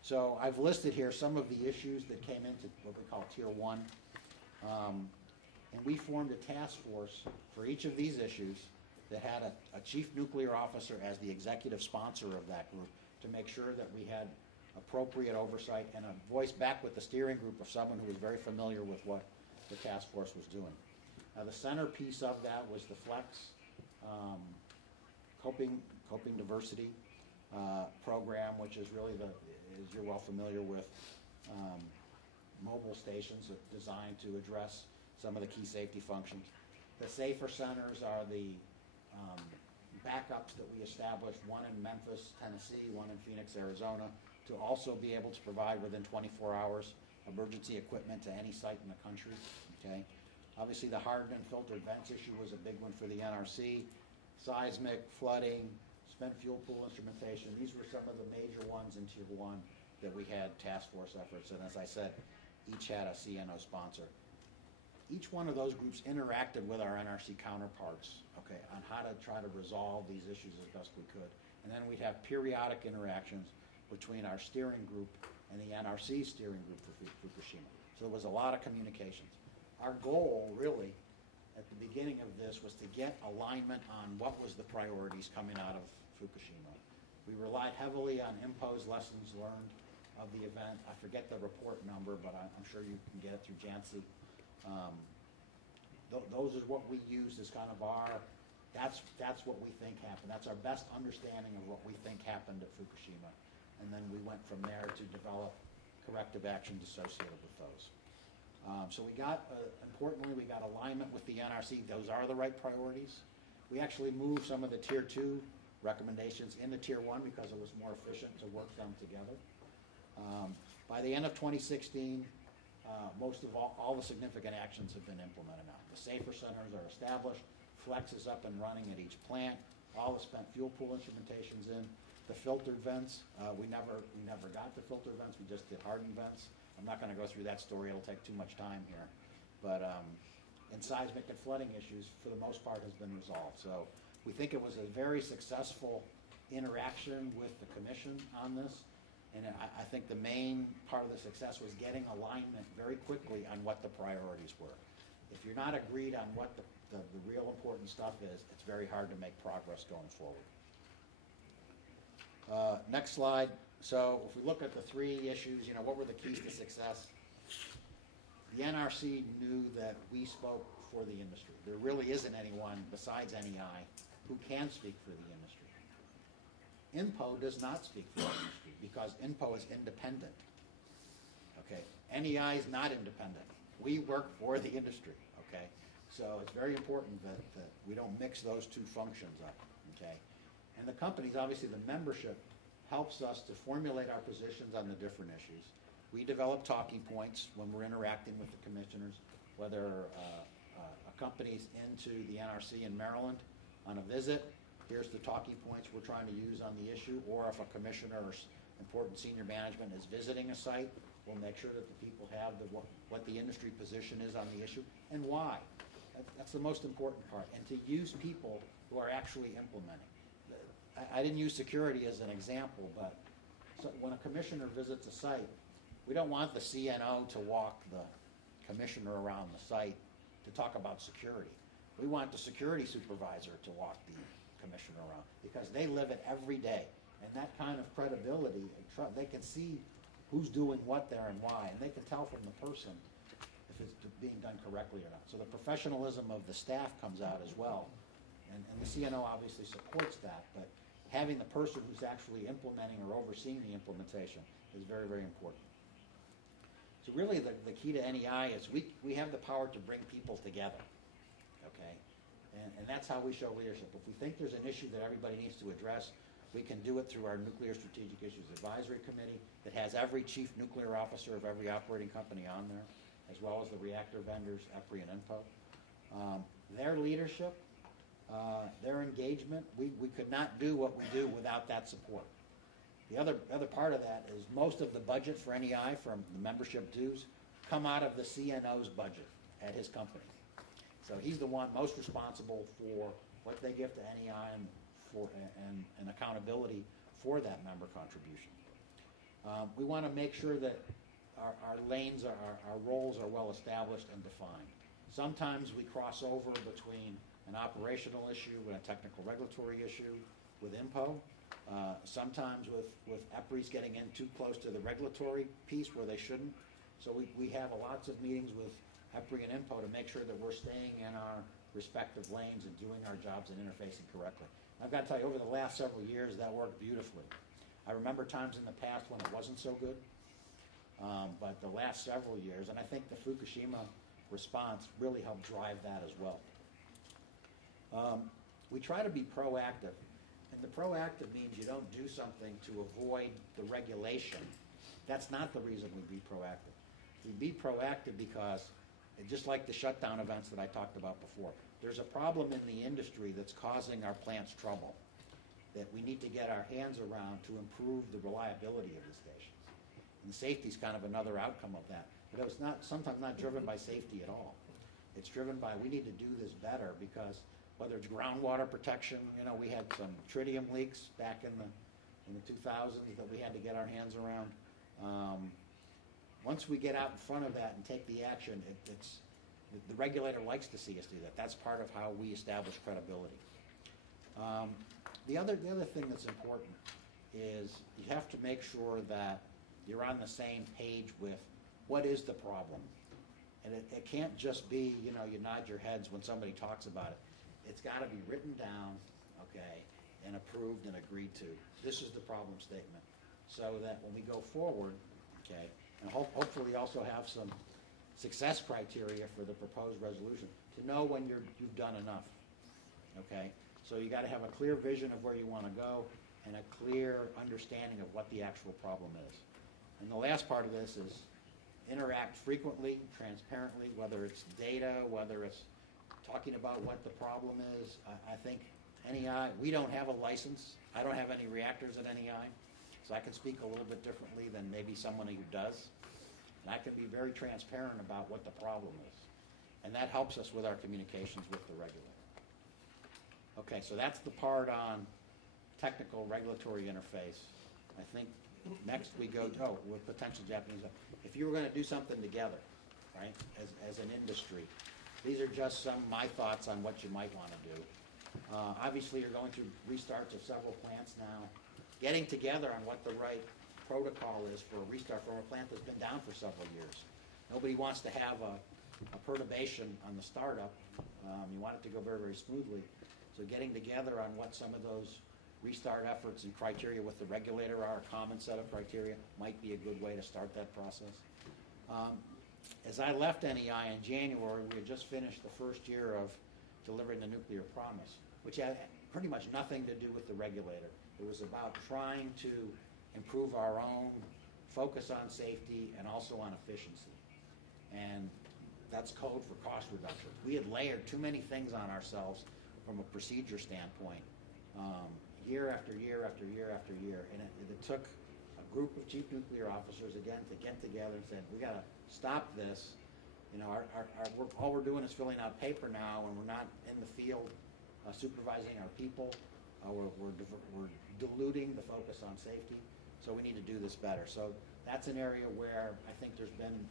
So I've listed here some of the issues that came into what we call Tier 1. And we formed a task force for each of these issues that had a chief nuclear officer as the executive sponsor of that group to make sure that we had appropriate oversight and a voice back with the steering group of someone who was very familiar with what the task force was doing. Now, the centerpiece of that was the FLEX coping diversity program, which is really as you're well familiar with, mobile stations designed to address some of the key safety functions. The safer centers are the backups that we established, one in Memphis, Tennessee, one in Phoenix, Arizona, to also be able to provide within 24 hours emergency equipment to any site in the country. Okay. Obviously, the hardened and filtered vents issue was a big one for the NRC. Seismic, flooding, spent fuel pool instrumentation, these were some of the major ones in Tier 1 that we had task force efforts, and as I said, each had a CNO sponsor. Each one of those groups interacted with our NRC counterparts, okay, on how to try to resolve these issues as best we could. And then we'd have periodic interactions between our steering group and the NRC steering group for Fukushima. So there was a lot of communications. Our goal, really, at the beginning of this was to get alignment on what was the priorities coming out of Fukushima. We relied heavily on INPO's lessons learned of the event. I forget the report number, but I'm sure you can get it through Jancy. Those are what we use as kind of that's what we think happened. That's our best understanding of what we think happened at Fukushima. And then we went from there to develop corrective actions associated with those. So we got, importantly, we got alignment with the NRC. Those are the right priorities. We actually moved some of the Tier 2 recommendations into Tier 1 because it was more efficient to work them together. By the end of 2016, most of all the significant actions have been implemented now. The safer centers are established. FLEX is up and running at each plant. All the spent fuel pool instrumentation's in. The filtered vents, we never got the filtered vents. We just did hardened vents. I'm not going to go through that story. It'll take too much time here. But and seismic and flooding issues, for the most part, has been resolved. So we think it was a very successful interaction with the commission on this. And I think the main part of the success was getting alignment very quickly on what the priorities were. If you're not agreed on what the real important stuff is, it's very hard to make progress going forward. Next slide. So if we look at the three issues, what were the keys to success? The NRC knew that we spoke for the industry. There really isn't anyone besides NEI who can speak for the industry. INPO does not speak for the industry because INPO is independent. Okay, NEI is not independent. We work for the industry. Okay, so it's very important that we don't mix those two functions up. Okay, and the companies, obviously the membership, helps us to formulate our positions on the different issues. We develop talking points when we're interacting with the commissioners, whether a company's into the NRC in Maryland on a visit. Here's the talking points we're trying to use on the issue, or if a commissioner or important senior management is visiting a site, we'll make sure that the people have what the industry position is on the issue and why. That's the most important part, and to use people who are actually implementing. I didn't use security as an example, but when a commissioner visits a site, we don't want the CNO to walk the commissioner around the site to talk about security. We want the security supervisor to walk the commissioner around because they live it every day. And that kind of credibility, they can see who's doing what there and why, and they can tell from the person if it's being done correctly or not. So the professionalism of the staff comes out as well. And the CNO obviously supports that, but having the person who's actually implementing or overseeing the implementation is very, very important. So really the key to NEI is we have the power to bring people together, okay? And that's how we show leadership. If we think there's an issue that everybody needs to address, we can do it through our Nuclear Strategic Issues Advisory Committee that has every chief nuclear officer of every operating company on there, as well as the reactor vendors, EPRI and INPO. Their leadership, their engagement, we could not do what we do without that support. The other part of that is most of the budget for NEI from the membership dues come out of the CNO's budget at his company. So he's the one most responsible for what they give to NEI and accountability for that member contribution. We want to make sure that our lanes, our roles are well established and defined. Sometimes we cross over between an operational issue and a technical regulatory issue with INPO. Sometimes with EPRI's getting in too close to the regulatory piece where they shouldn't. So we have lots of meetings with EPRI and INPO to make sure that we're staying in our respective lanes and doing our jobs and interfacing correctly. I've got to tell you, over the last several years, that worked beautifully. I remember times in the past when it wasn't so good, but the last several years, and I think the Fukushima response really helped drive that as well. We try to be proactive, and the proactive means you don't do something to avoid the regulation. That's not the reason we be proactive. We be proactive because, just like the shutdown events that I talked about before, there's a problem in the industry that's causing our plants trouble that we need to get our hands around to improve the reliability of the stations. And safety is kind of another outcome of that. But it's sometimes not driven by safety at all. It's driven by we need to do this better because whether it's groundwater protection, we had some tritium leaks back in the 2000s that we had to get our hands around. Once we get out in front of that and take the action, the regulator likes to see us do that. That's part of how we establish credibility. The other thing that's important is you have to make sure that you're on the same page with what is the problem. And it can't just be, you nod your heads when somebody talks about it. It's got to be written down, okay, and approved and agreed to. This is the problem statement. So that when we go forward, okay, and hopefully also have some success criteria for the proposed resolution to know when you've done enough, okay? So you got to have a clear vision of where you want to go and a clear understanding of what the actual problem is. And the last part of this is interact frequently, transparently, whether it's data, whether it's talking about what the problem is. I think NEI, we don't have a license. I don't have any reactors at NEI, so I can speak a little bit differently than maybe someone who does. And I can be very transparent about what the problem is. And that helps us with our communications with the regulator. Okay, so that's the part on technical regulatory interface. I think Next, we go to, with potential Japanese. If you were going to do something together, right, as an industry, these are just some of my thoughts on what you might want to do. Obviously, you're going through restarts of several plants now. Getting together on what the right protocol is for a restart from a plant that's been down for several years. Nobody wants to have a perturbation on the startup. You want it to go very, very smoothly. So getting together on what some of those restart efforts and criteria with the regulator are, a common set of criteria, might be a good way to start that process. As I left NEI in January, we had just finished the first year of delivering the nuclear promise, which had pretty much nothing to do with the regulator. It was about trying to improve our own focus on safety and also on efficiency. And that's code for cost reduction. We had layered too many things on ourselves from a procedure standpoint, year after year after year after year. And it took a group of chief nuclear officers, again, to get together and say, we got to stop this. You know, all we're doing is filling out paper now, and we're not in the field supervising our people. We're diluting the focus on safety. So we need to do this better. So that's an area where I think there's been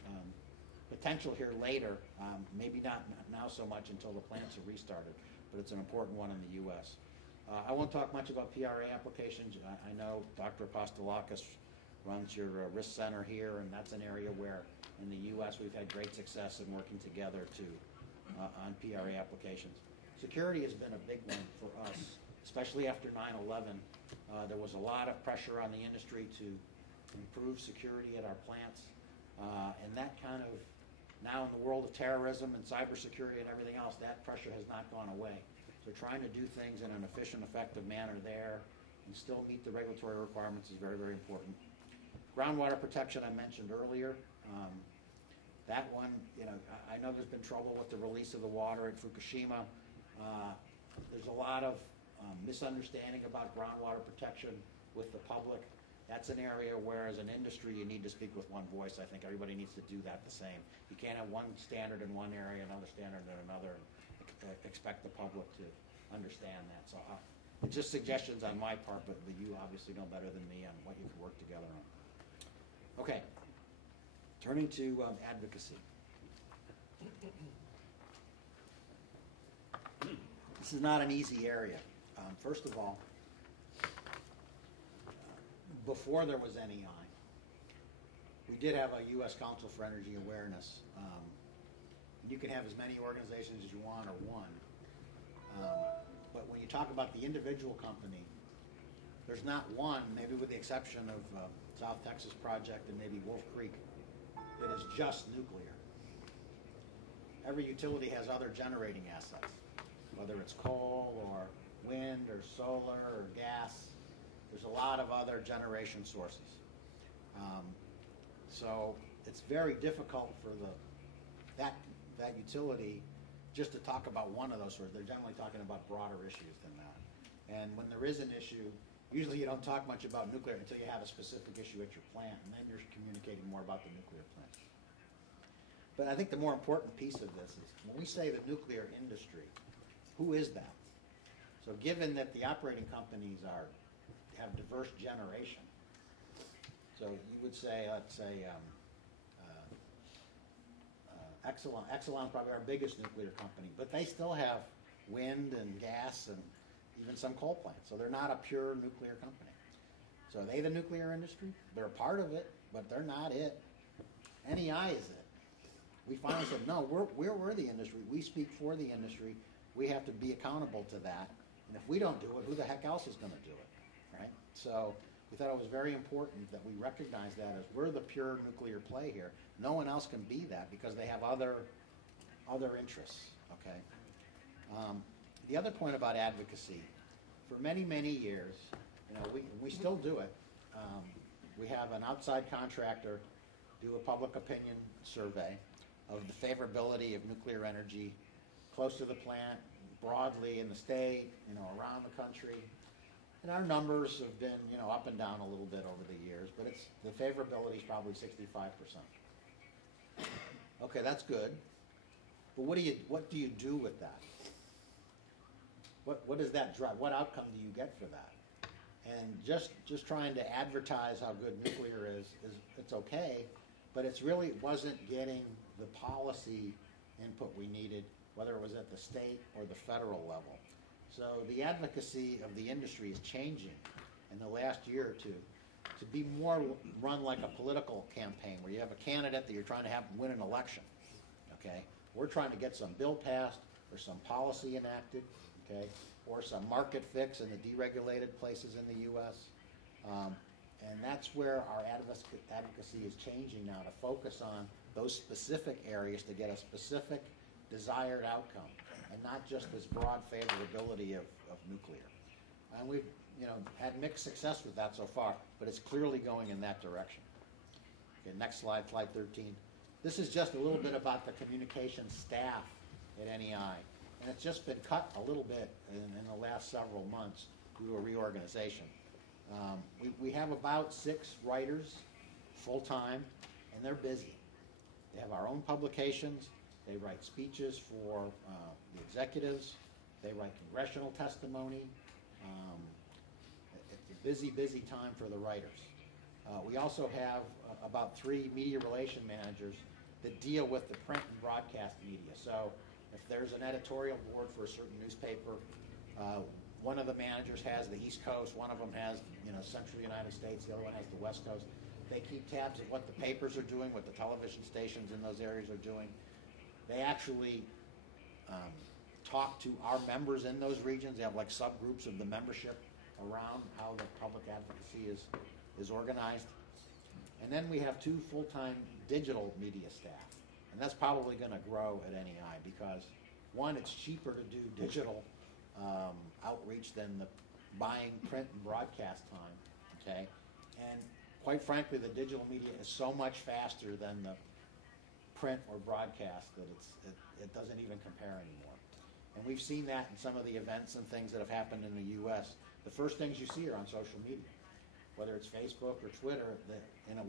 potential here later, maybe not now so much until the plants are restarted, but it's an important one in the U.S. I won't talk much about PRA applications. I know Dr. Apostolakis runs your risk center here, and that's an area where in the U.S. we've had great success in working together on PRA applications. Security has been a big one for us, especially after 9/11. There was a lot of pressure on the industry to improve security at our plants, and that kind of, now in the world of terrorism and cybersecurity and everything else, that pressure has not gone away. So trying to do things in an efficient, effective manner there and still meet the regulatory requirements is very, very important. Groundwater protection I mentioned earlier. That one, you know, I know there's been trouble with the release of the water at Fukushima. There's a lot of misunderstanding about groundwater protection with the public. That's an area where, as an industry, you need to speak with one voice. I think everybody needs to do that the same. You can't have one standard in one area, another standard in another, and expect the public to understand that. So it's just suggestions on my part, but you obviously know better than me on what you can work together on. Okay, turning to advocacy. This is not an easy area. First of all, before there was NEI, we did have a U.S. Council for Energy Awareness. You can have as many organizations as you want or one. But when you talk about the individual company, there's not one, maybe with the exception of South Texas Project and maybe Wolf Creek, that is just nuclear. Every utility has other generating assets, whether it's coal or wind or solar or gas. There's a lot of other generation sources. So it's very difficult for that utility just to talk about one of those sources. They're generally talking about broader issues than that. And when there is an issue, usually you don't talk much about nuclear until you have a specific issue at your plant, and then you're communicating more about the nuclear plant. But I think the more important piece of this is when we say the nuclear industry, who is that? So given that the operating companies have diverse generation, so you would say, let's say, Exelon's probably our biggest nuclear company, but they still have wind and gas and even some coal plants. So they're not a pure nuclear company. So are they the nuclear industry? They're a part of it, but they're not it. NEI is it. We finally said, no, we're the industry. We speak for the industry. We have to be accountable to that. And if we don't do it, who the heck else is going to do it, right? So we thought it was very important that we recognize that as we're the pure nuclear play here. No one else can be that because they have other interests, okay? The other point about advocacy, for many, many years, you know, we still do it. We have an outside contractor do a public opinion survey of the favorability of nuclear energy close to the plant, broadly in the state, you know, around the country. And our numbers have been, you know, up and down a little bit over the years, but the favorability is probably 65%. Okay, that's good. But what do you do with that? What does that drive? What outcome do you get for that? And just trying to advertise how good nuclear is it's okay, but it's really wasn't getting the policy input we needed, whether it was at the state or the federal level. So the advocacy of the industry is changing in the last year or two to be more run like a political campaign where you have a candidate that you're trying to have win an election. Okay, we're trying to get some bill passed or some policy enacted. Okay, or some market fix in the deregulated places in the U.S. And that's where our advocacy is changing now to focus on those specific areas to get a specific desired outcome, and not just this broad favorability of nuclear. And we've had mixed success with that so far, but it's clearly going in that direction. Okay, next slide, slide 13. This is just a little bit about the communications staff at NEI. And it's just been cut a little bit in the last several months due to a reorganization. We have about 6 writers full-time, and they're busy. They have our own publications. They write speeches for the executives. They write congressional testimony. It's a busy, busy time for the writers. We also have about 3 media relation managers that deal with the print and broadcast media. So if there's an editorial board for a certain newspaper, one of the managers has the East Coast, one of them has central United States, the other one has the West Coast. They keep tabs of what the papers are doing, what the television stations in those areas are doing. They actually talk to our members in those regions. They have like subgroups of the membership around how the public advocacy is organized. And then we have 2 full-time digital media staff. And that's probably going to grow at NEI because, one, it's cheaper to do digital outreach than the buying print and broadcast time, okay? And quite frankly, the digital media is so much faster than the print or broadcast that it doesn't even compare anymore. And we've seen that in some of the events and things that have happened in the U.S. The first things you see are on social media, whether it's Facebook or Twitter.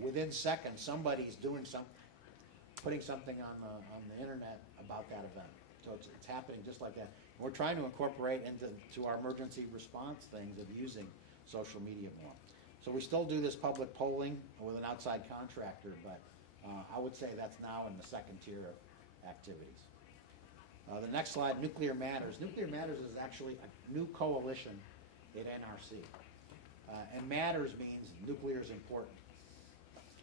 Within seconds, somebody's doing something, putting something on the internet about that event. So it's happening just like that. We're trying to incorporate into our emergency response things of using social media more. So we still do this public polling with an outside contractor, but I would say that's now in the second tier of activities. The next slide, Nuclear Matters. Nuclear Matters is actually a new coalition at NRC. And matters means nuclear is important.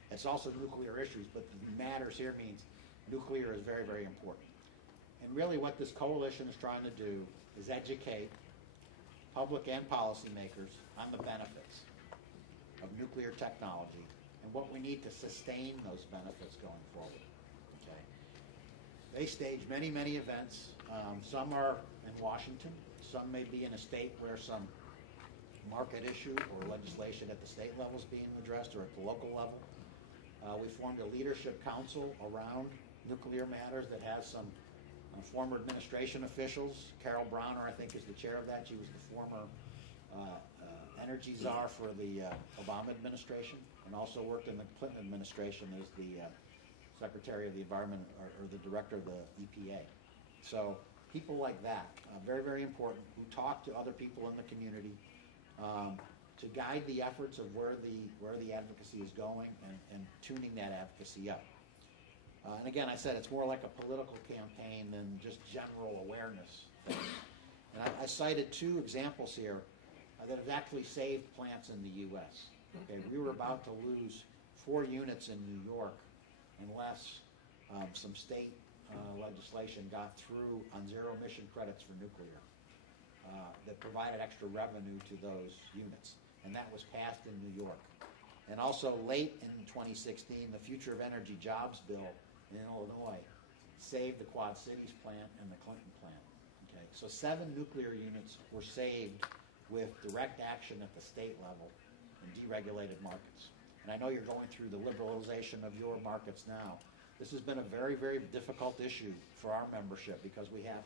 It's also nuclear issues, but the matters here means nuclear is very, very important. And really what this coalition is trying to do is educate public and policymakers on the benefits of nuclear technology and what we need to sustain those benefits going forward. Okay. They stage many, many events. Some are in Washington. Some may be in a state where some market issue or legislation at the state level is being addressed or at the local level. We formed a leadership council around nuclear matters that has some former administration officials. Carol Browner, I think, is the chair of that. She was the former energy czar for the Obama administration and also worked in the Clinton administration as the Secretary of the Environment or the Director of the EPA. So people like that, very, very important, who talk to other people in the community to guide the efforts of where the advocacy is going and tuning that advocacy up. And again, I said it's more like a political campaign than just general awareness thing. And I cited 2 examples here that have actually saved plants in the U.S. Okay, we were about to lose 4 units in New York unless some state legislation got through on zero emission credits for nuclear that provided extra revenue to those units. And that was passed in New York. And also late in 2016, the Future of Energy Jobs Bill in Illinois saved the Quad Cities plant and the Clinton plant. Okay, so 7 nuclear units were saved with direct action at the state level in deregulated markets. And I know you're going through the liberalization of your markets now. This has been a very, very difficult issue for our membership because we have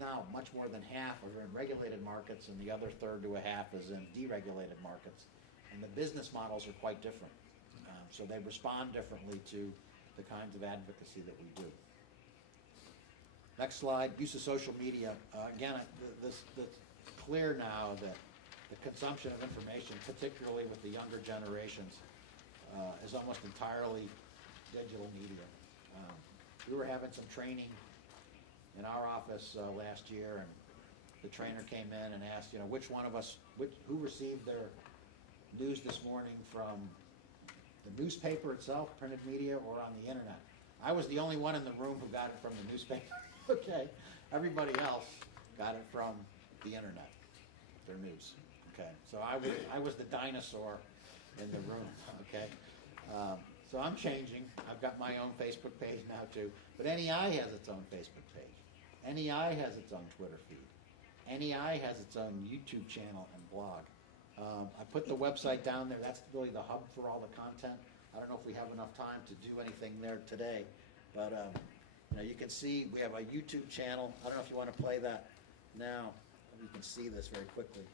now much more than half are in regulated markets and the other third to a half is in deregulated markets. And the business models are quite different. So they respond differently to the kinds of advocacy that we do. Next slide, use of social media. Again, it's clear now that the consumption of information, particularly with the younger generations, is almost entirely digital media. We were having some training in our office last year, and the trainer came in and asked, which one of us, who received their news this morning from the newspaper itself, printed media, or on the internet. I was the only one in the room who got it from the newspaper. Okay, everybody else got it from the internet, their news. Okay, so I was the dinosaur in the room. Okay, so I'm changing. I've got my own Facebook page now too. But NEI has its own Facebook page. NEI has its own Twitter feed. NEI has its own YouTube channel and blog. I put the website down there. That's really the hub for all the content. I don't know if we have enough time to do anything there today, but you can see we have a YouTube channel. I don't know if you want to play that now. You can see this very quickly.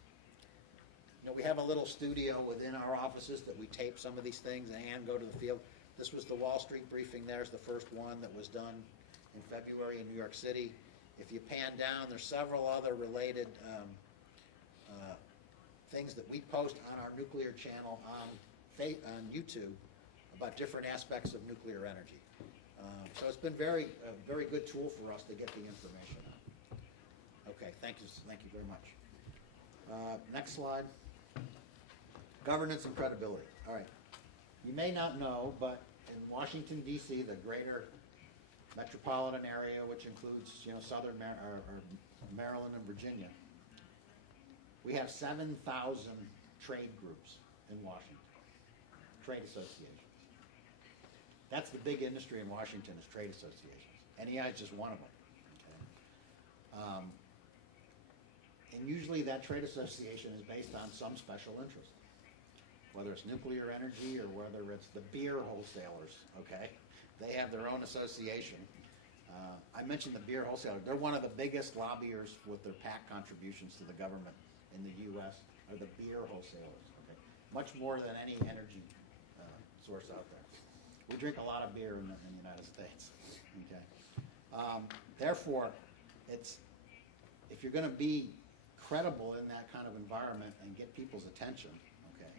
We have a little studio within our offices that we tape some of these things and go to the field. This was the Wall Street briefing. There's the first one that was done in February in New York City. If you pan down, there's several other related things that we post on our nuclear channel on YouTube about different aspects of nuclear energy. So it's been a very good tool for us to get the information out. Okay, thank you very much. Next slide. Governance and credibility. All right. You may not know, but in Washington, D.C., the greater metropolitan area, which includes southern Maryland and Virginia, we have 7,000 trade groups in Washington, trade associations. That's the big industry in Washington, is trade associations. NEI is just one of them. Okay? And usually that trade association is based on some special interest, whether it's nuclear energy or whether it's the beer wholesalers. Okay, they have their own association. I mentioned the beer wholesalers. They're one of the biggest lobbyers with their PAC contributions to the government in the U.S. are the beer wholesalers. Okay, much more than any energy source out there. We drink a lot of beer in the United States. Okay, therefore, if you're going to be credible in that kind of environment and get people's attention, okay,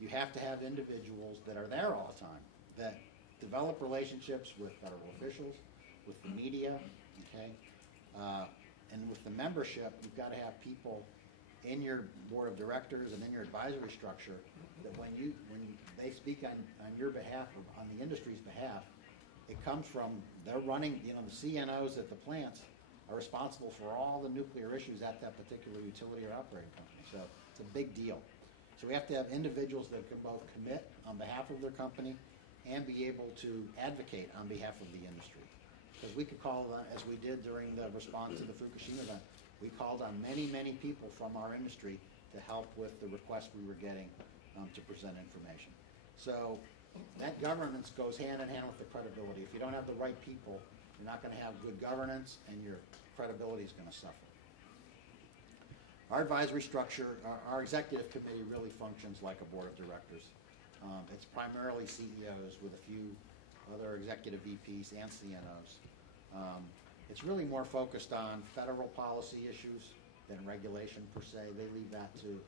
you have to have individuals that are there all the time, that develop relationships with federal officials, with the media, okay, and with the membership. You've got to have people in your board of directors and in your advisory structure that when they speak on your behalf, or on the industry's behalf, it comes from, they're running, the CNOs at the plants are responsible for all the nuclear issues at that particular utility or operating company. So it's a big deal. So we have to have individuals that can both commit on behalf of their company and be able to advocate on behalf of the industry. Because we could call on, as we did during the response to the Fukushima event, we called on many, many people from our industry to help with the request we were getting to present information. So that governance goes hand in hand with the credibility. If you don't have the right people, you're not going to have good governance, and your credibility is going to suffer. Our advisory structure, our executive committee really functions like a board of directors. It's primarily CEOs with a few other executive VPs and CNOs. It's really more focused on federal policy issues than regulation per se. They leave that to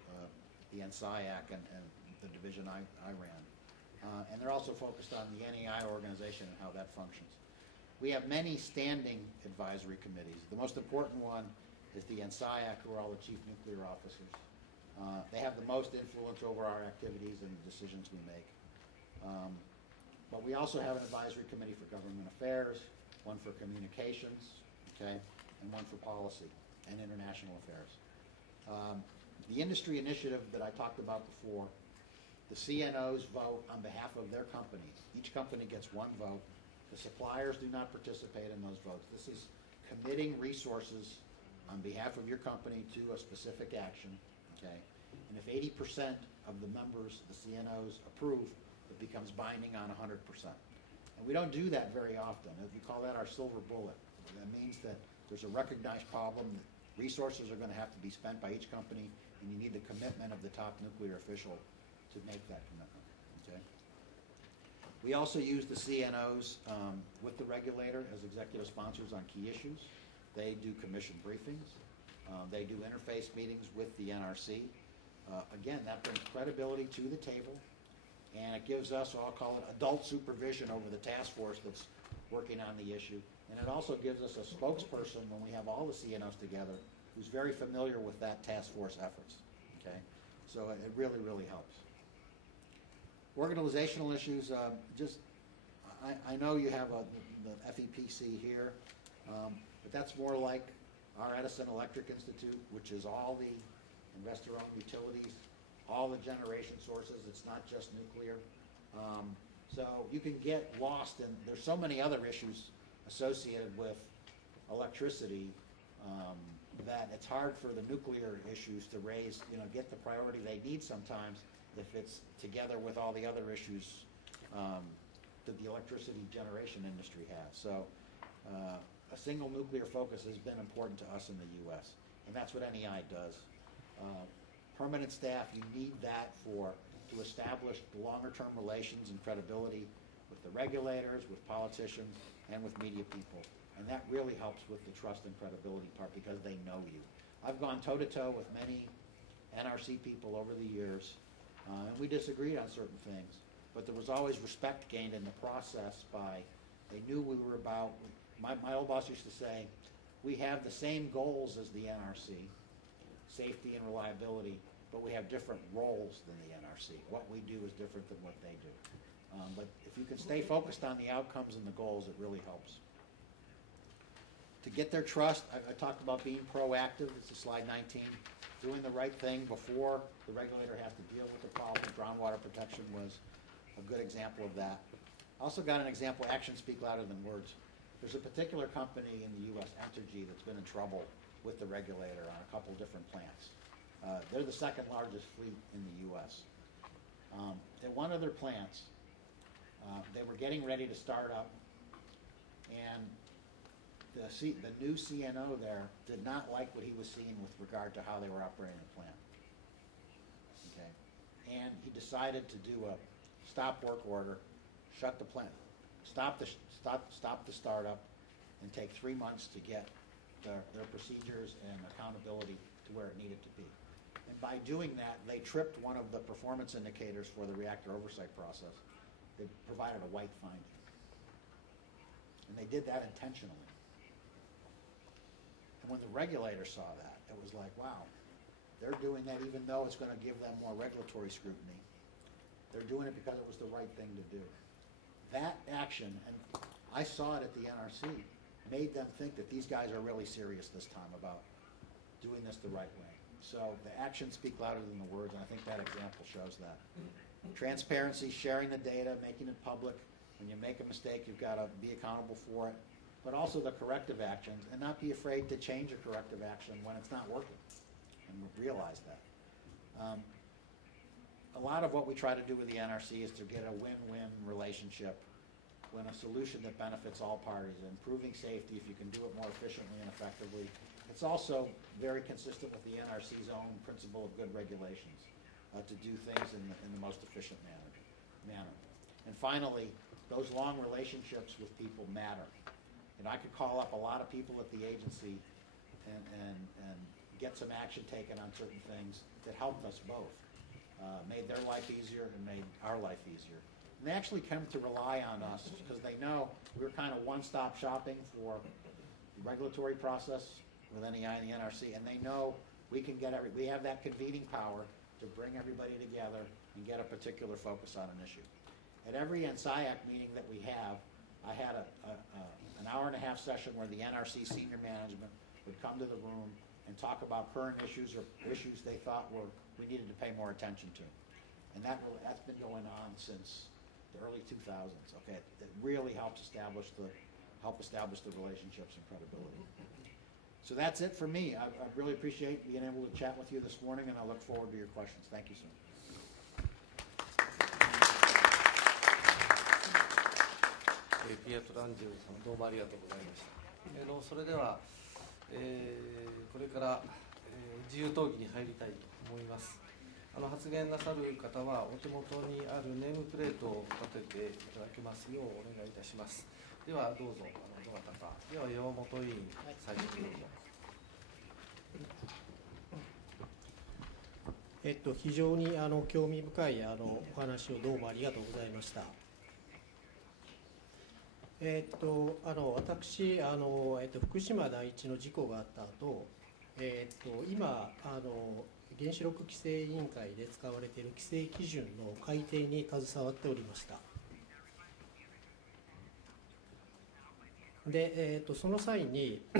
the NSIAC and the division I ran. And they're also focused on the NEI organization and how that functions. We have many standing advisory committees. The most important one is the NSIAC, who are all the chief nuclear officers. They have the most influence over our activities and the decisions we make. But we also have an advisory committee for government affairs, one for communications, okay, and one for policy and international affairs. The industry initiative that I talked about before, the CNOs vote on behalf of their companies. Each company gets one vote. The suppliers do not participate in those votes. This is committing resources on behalf of your company to a specific action, okay? And if 80% of the members, the CNOs, approve, it becomes binding on 100%. And we don't do that very often. We call that our silver bullet. That means that there's a recognized problem, that resources are going to have to be spent by each company, and you need the commitment of the top nuclear official to make that commitment, okay? We also use the CNOs with the regulator as executive sponsors on key issues. They do commission briefings. They do interface meetings with the NRC. Again, that brings credibility to the table, and it gives us, I'll call it, adult supervision over the task force that's working on the issue. And it also gives us a spokesperson when we have all the CNOs together who's very familiar with that task force efforts. Okay, so it really, really helps. Organizational issues, I know you have the FEPC here, but that's more like our Edison Electric Institute, which is all the investor-owned utilities, all the generation sources. It's not just nuclear. So you can get lost in, there's so many other issues associated with electricity that it's hard for the nuclear issues to raise, get the priority they need sometimes if it's together with all the other issues that the electricity generation industry has. So a single nuclear focus has been important to us in the U.S., and that's what NEI does. Permanent staff, you need that to establish longer-term relations and credibility with the regulators, with politicians, and with media people. And that really helps with the trust and credibility part because they know you. I've gone toe-to-toe with many NRC people over the years, and we disagreed on certain things. But there was always respect gained in the process by, they knew we were about, my old boss used to say, we have the same goals as the NRC, safety and reliability, but we have different roles than the NRC. What we do is different than what they do. But if you can stay focused on the outcomes and the goals, it really helps. To get their trust, I talked about being proactive. This is slide 19. Doing the right thing before the regulator has to deal with the problem. Groundwater protection was a good example of that. I also got an example, actions speak louder than words. There's a particular company in the U.S., Entergy, that's been in trouble with the regulator on a couple different plants. They're the second largest fleet in the U.S. At one of their plants, they were getting ready to start up, and the new CNO there did not like what he was seeing with regard to how they were operating the plant. Okay, and he decided to do a stop work order, shut the plant, stop the startup, and take 3 months to get their procedures and accountability to where it needed to be. And by doing that, they tripped one of the performance indicators for the reactor oversight process. They provided a white finding. And they did that intentionally. And when the regulator saw that, it was like, wow, they're doing that even though it's going to give them more regulatory scrutiny. They're doing it because it was the right thing to do. That action, and I saw it at the NRC, made them think that these guys are really serious this time about doing this the right way. So the actions speak louder than the words, and I think that example shows that. Transparency, sharing the data, making it public. When you make a mistake, you've got to be accountable for it. But also the corrective actions, and not be afraid to change a corrective action when it's not working, and realize that. A lot of what we try to do with the NRC is to get a win-win relationship, when a solution that benefits all parties, improving safety if you can do it more efficiently and effectively. It's also very consistent with the NRC's own principle of good regulations, to do things in the most efficient manner. And finally, those long relationships with people matter. I could call up a lot of people at the agency and get some action taken on certain things that helped us both, made their life easier and made our life easier. And they actually come to rely on us because they know we're kind of one-stop shopping for the regulatory process with NEI and the NRC, and they know we have that convening power to bring everybody together and get a particular focus on an issue. At every NSIAC meeting that we have, I had an hour-and-a-half session where the NRC senior management would come to the room and talk about current issues or issues they thought we needed to pay more attention to. And that's been going on since the early 2000s. Okay, it really helps establish the relationships and credibility. So that's it for me. I really appreciate being able to chat with you this morning, and I look forward to your questions. Thank you, sir.ピエトランジェルさん、どうもありがとうございました。それでは、これから、自由討議に入りたいと思います。発言なさる方はお手元にあるネームプレートを立てていただけますようお願いいたします。ではどうぞ、どなたか。では山本委員、最初どうぞ。非常に興味深いお話をどうもありがとうございました。私福島第一の事故があった後、今原子力規制委員会で使われている規制基準の改定に携わっておりました。でその際にそ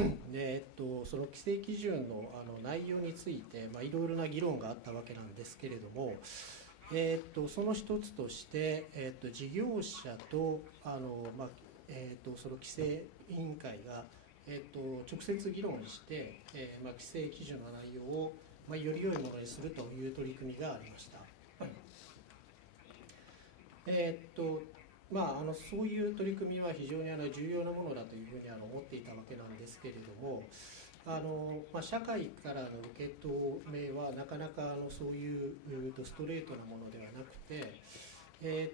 の規制基準の内容について、いろいろな議論があったわけなんですけれども、その一つとして、事業者とその規制委員会が、直接議論して、規制基準の内容を、より良いものにするという取り組みがありました。そういう取り組みは非常に重要なものだというふうに思っていたわけなんですけれども、社会からの受け止めはなかなかそういうストレートなものではなくて、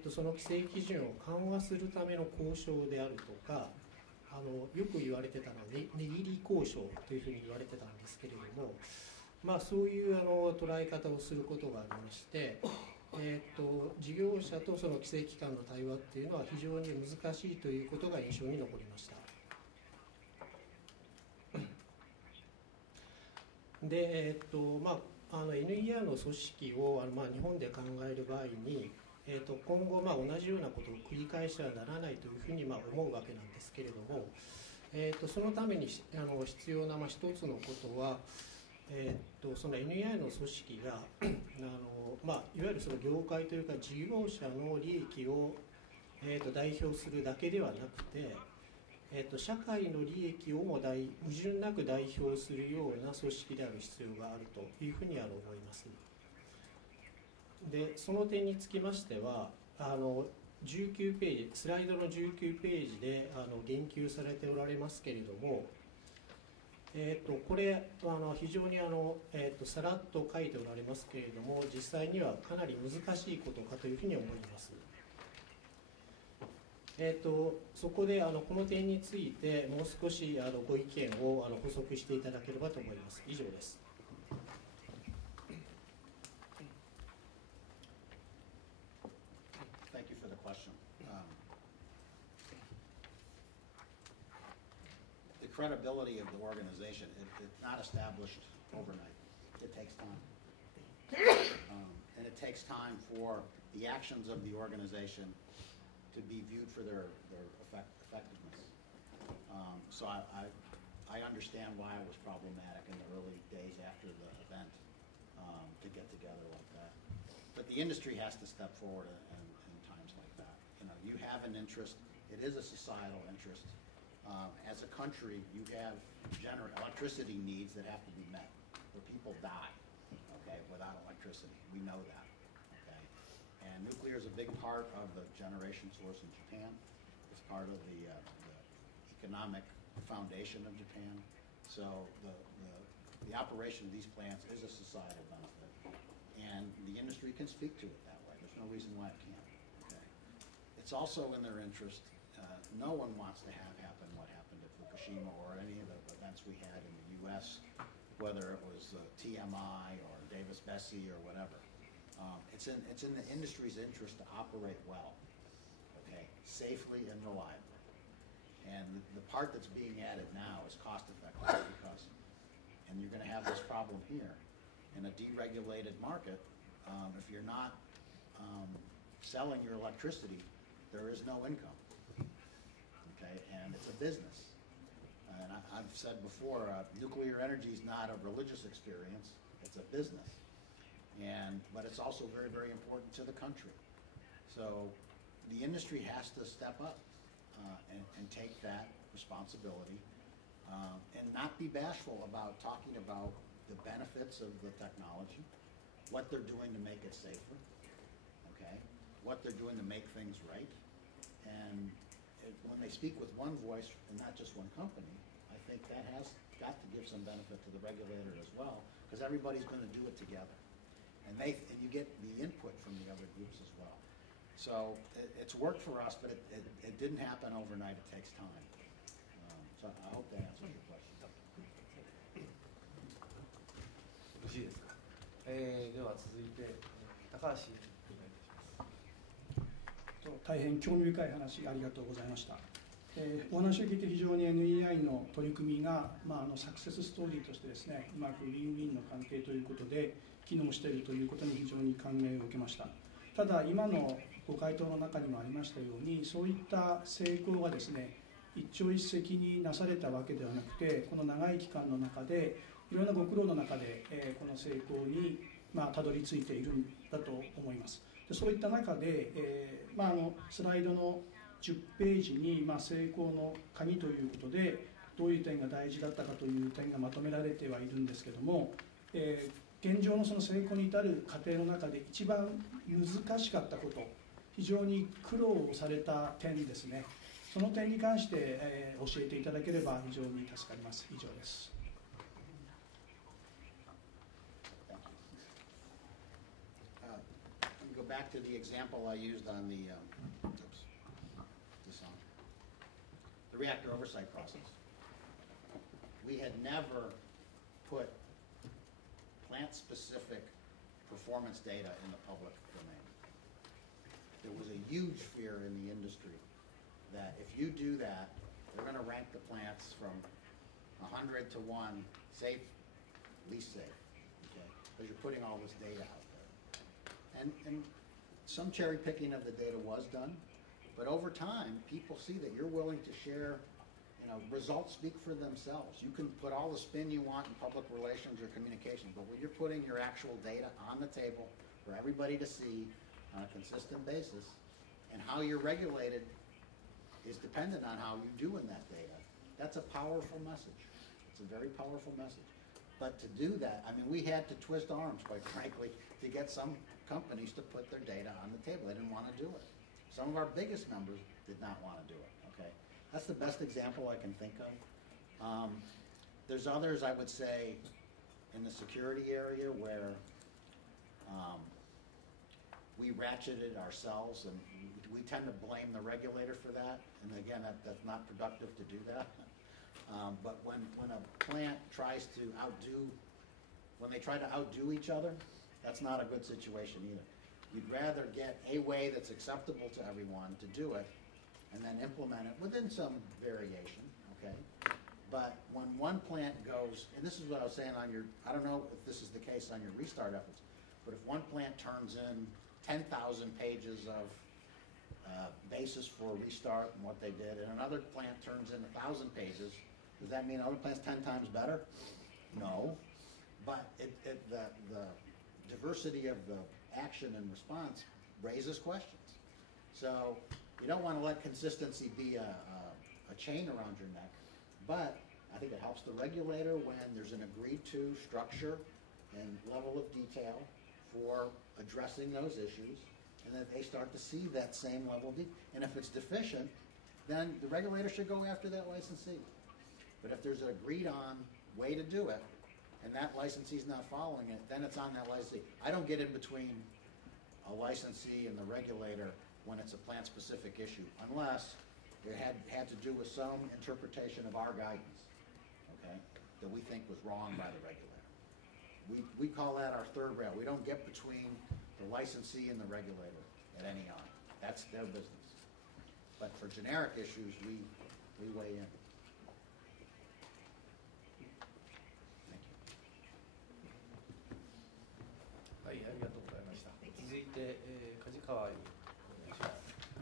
その規制基準を緩和するための交渉であるとか、よく言われてたのは値切り交渉というふうに言われてたんですけれども、そういう捉え方をすることがありまして、事業者とその規制機関の対話っていうのは非常に難しいということが印象に残りました。で、NER の組織を日本で考える場合に、今後同じようなことを繰り返してはならないというふうに思うわけなんですけれども、そのために必要な一つのことは、その NEI の組織がいわゆるその業界というか事業者の利益を、代表するだけではなくて、社会の利益をも矛盾なく代表するような組織である必要があるというふうに思います。でその点につきましては19ページスライドの19ページで言及されておられますけれども、これ非常にさらっと書いておられますけれども、実際にはかなり難しいことかというふうに思います。そこでこの点についてもう少しご意見を補足していただければと思います。以上です。Thank you for the question. The credibility of the organization, it's not established overnight. It takes time. And it takes time for the actions of the organization to be viewed for their effectiveness. So I understand why it was problematic in the early days after the event to get together like that. But the industry has to step forward in times like that. You have an interest. It is a societal interest. As a country, you have electricity needs that have to be met, where people die, okay, without electricity. We know that, okay? And nuclear is a big part of the generation source in Japan. It's part of the economic foundation of Japan. So the operation of these plants is a societal benefit. And the industry can speak to it that way. There's no reason why it can't, okay? It's also in their interest. No one wants to have happen what happened at Fukushima or any of the events we had in the U.S., whether it was TMI or Davis-Besse or whatever. It's in the industry's interest to operate well, okay, safely and reliably. And the part that's being added now is cost-effective because, and you're going to have this problem here, in a deregulated market, if you're not selling your electricity, there is no income. Okay, and it's a business. And I've said before, nuclear energy is not a religious experience; it's a business. But it's also very, very important to the country. So the industry has to step up and take that responsibility, and not be bashful about talking about the benefits of the technology, what they're doing to make it safer, okay, what they're doing to make things right, and when they speak with one voice and not just one company, I think that has got to give some benefit to the regulator as well, because everybody's going to do it together, and you get the input from the other groups as well. So it's worked for us, but it didn't happen overnight. It takes time. So I hope that answers your question. よろしいですか。では続いて高橋委員お願いいたします。大変興味深い話ありがとうございました。お話を聞いて非常に NEI の取り組みが、サクセスストーリーとしてですね、うまくウィンウィンの関係ということで機能しているということに非常に感銘を受けました。ただ今のご回答の中にもありましたように、そういった成功がですね一朝一夕になされたわけではなくて、この長い期間の中でいろんなご苦労の中で、この成功にたどり着いているんだと思います。でそういった中で、スライドの10ページに、成功の鍵ということでどういう点が大事だったかという点がまとめられてはいるんですけども、現状のその成功に至る過程の中で一番難しかったこと、非常に苦労をされた点ですね、その点に関して、教えていただければ非常に助かります。以上です。Go back to the example I used on the reactor oversight process. We had never put plant-specific performance data in the public domain. There was a huge fear in the industry that if you do that, they're going to rank the plants from 100 to 1, safe, least safe, okay? Because you're putting all this data out there. And some cherry picking of the data was done, but over time, people see that you're willing to share, results speak for themselves. You can put all the spin you want in public relations or communications, but when you're putting your actual data on the table for everybody to see on a consistent basis, and how you're regulated is dependent on how you do in that data. That's a powerful message. It's a very powerful message. But to do that, we had to twist arms, quite frankly, to get some companies to put their data on the table. They didn't want to do it. Some of our biggest members did not want to do it, okay? That's the best example I can think of. There's others, I would say, in the security area where we ratcheted ourselves, and we tend to blame the regulator for that. And again, that's not productive to do that. But when a plant tries to when they try to outdo each other, that's not a good situation either. You'd rather get a way that's acceptable to everyone to do it and then implement it within some variation, okay? But when one plant goes, and this is what I was saying on I don't know if this is the case on your restart efforts, but if one plant turns in 10,000 pages of basis for restart and what they did, and another plant turns in 1,000 pages, does that mean other plant's 10 times better? No. But the diversity of the action and response raises questions. So you don't want to let consistency be a chain around your neck, but I think it helps the regulator when there's an agreed to structure and level of detail for addressing those issues, and that they start to see that same level of detail. And if it's deficient, then the regulator should go after that licensee. But if there's an agreed on way to do it, and that licensee's not following it, then it's on that licensee. I don't get in between a licensee and the regulator when it's a plant-specific issue, unless it had to do with some interpretation of our guidance, okay, that we think was wrong by the regulator. We call that our third rail. We don't get between the licensee and the regulator at NEI. That's their business. But for generic issues, we weigh in. はい、ありがとうございました。続いて、梶川委員。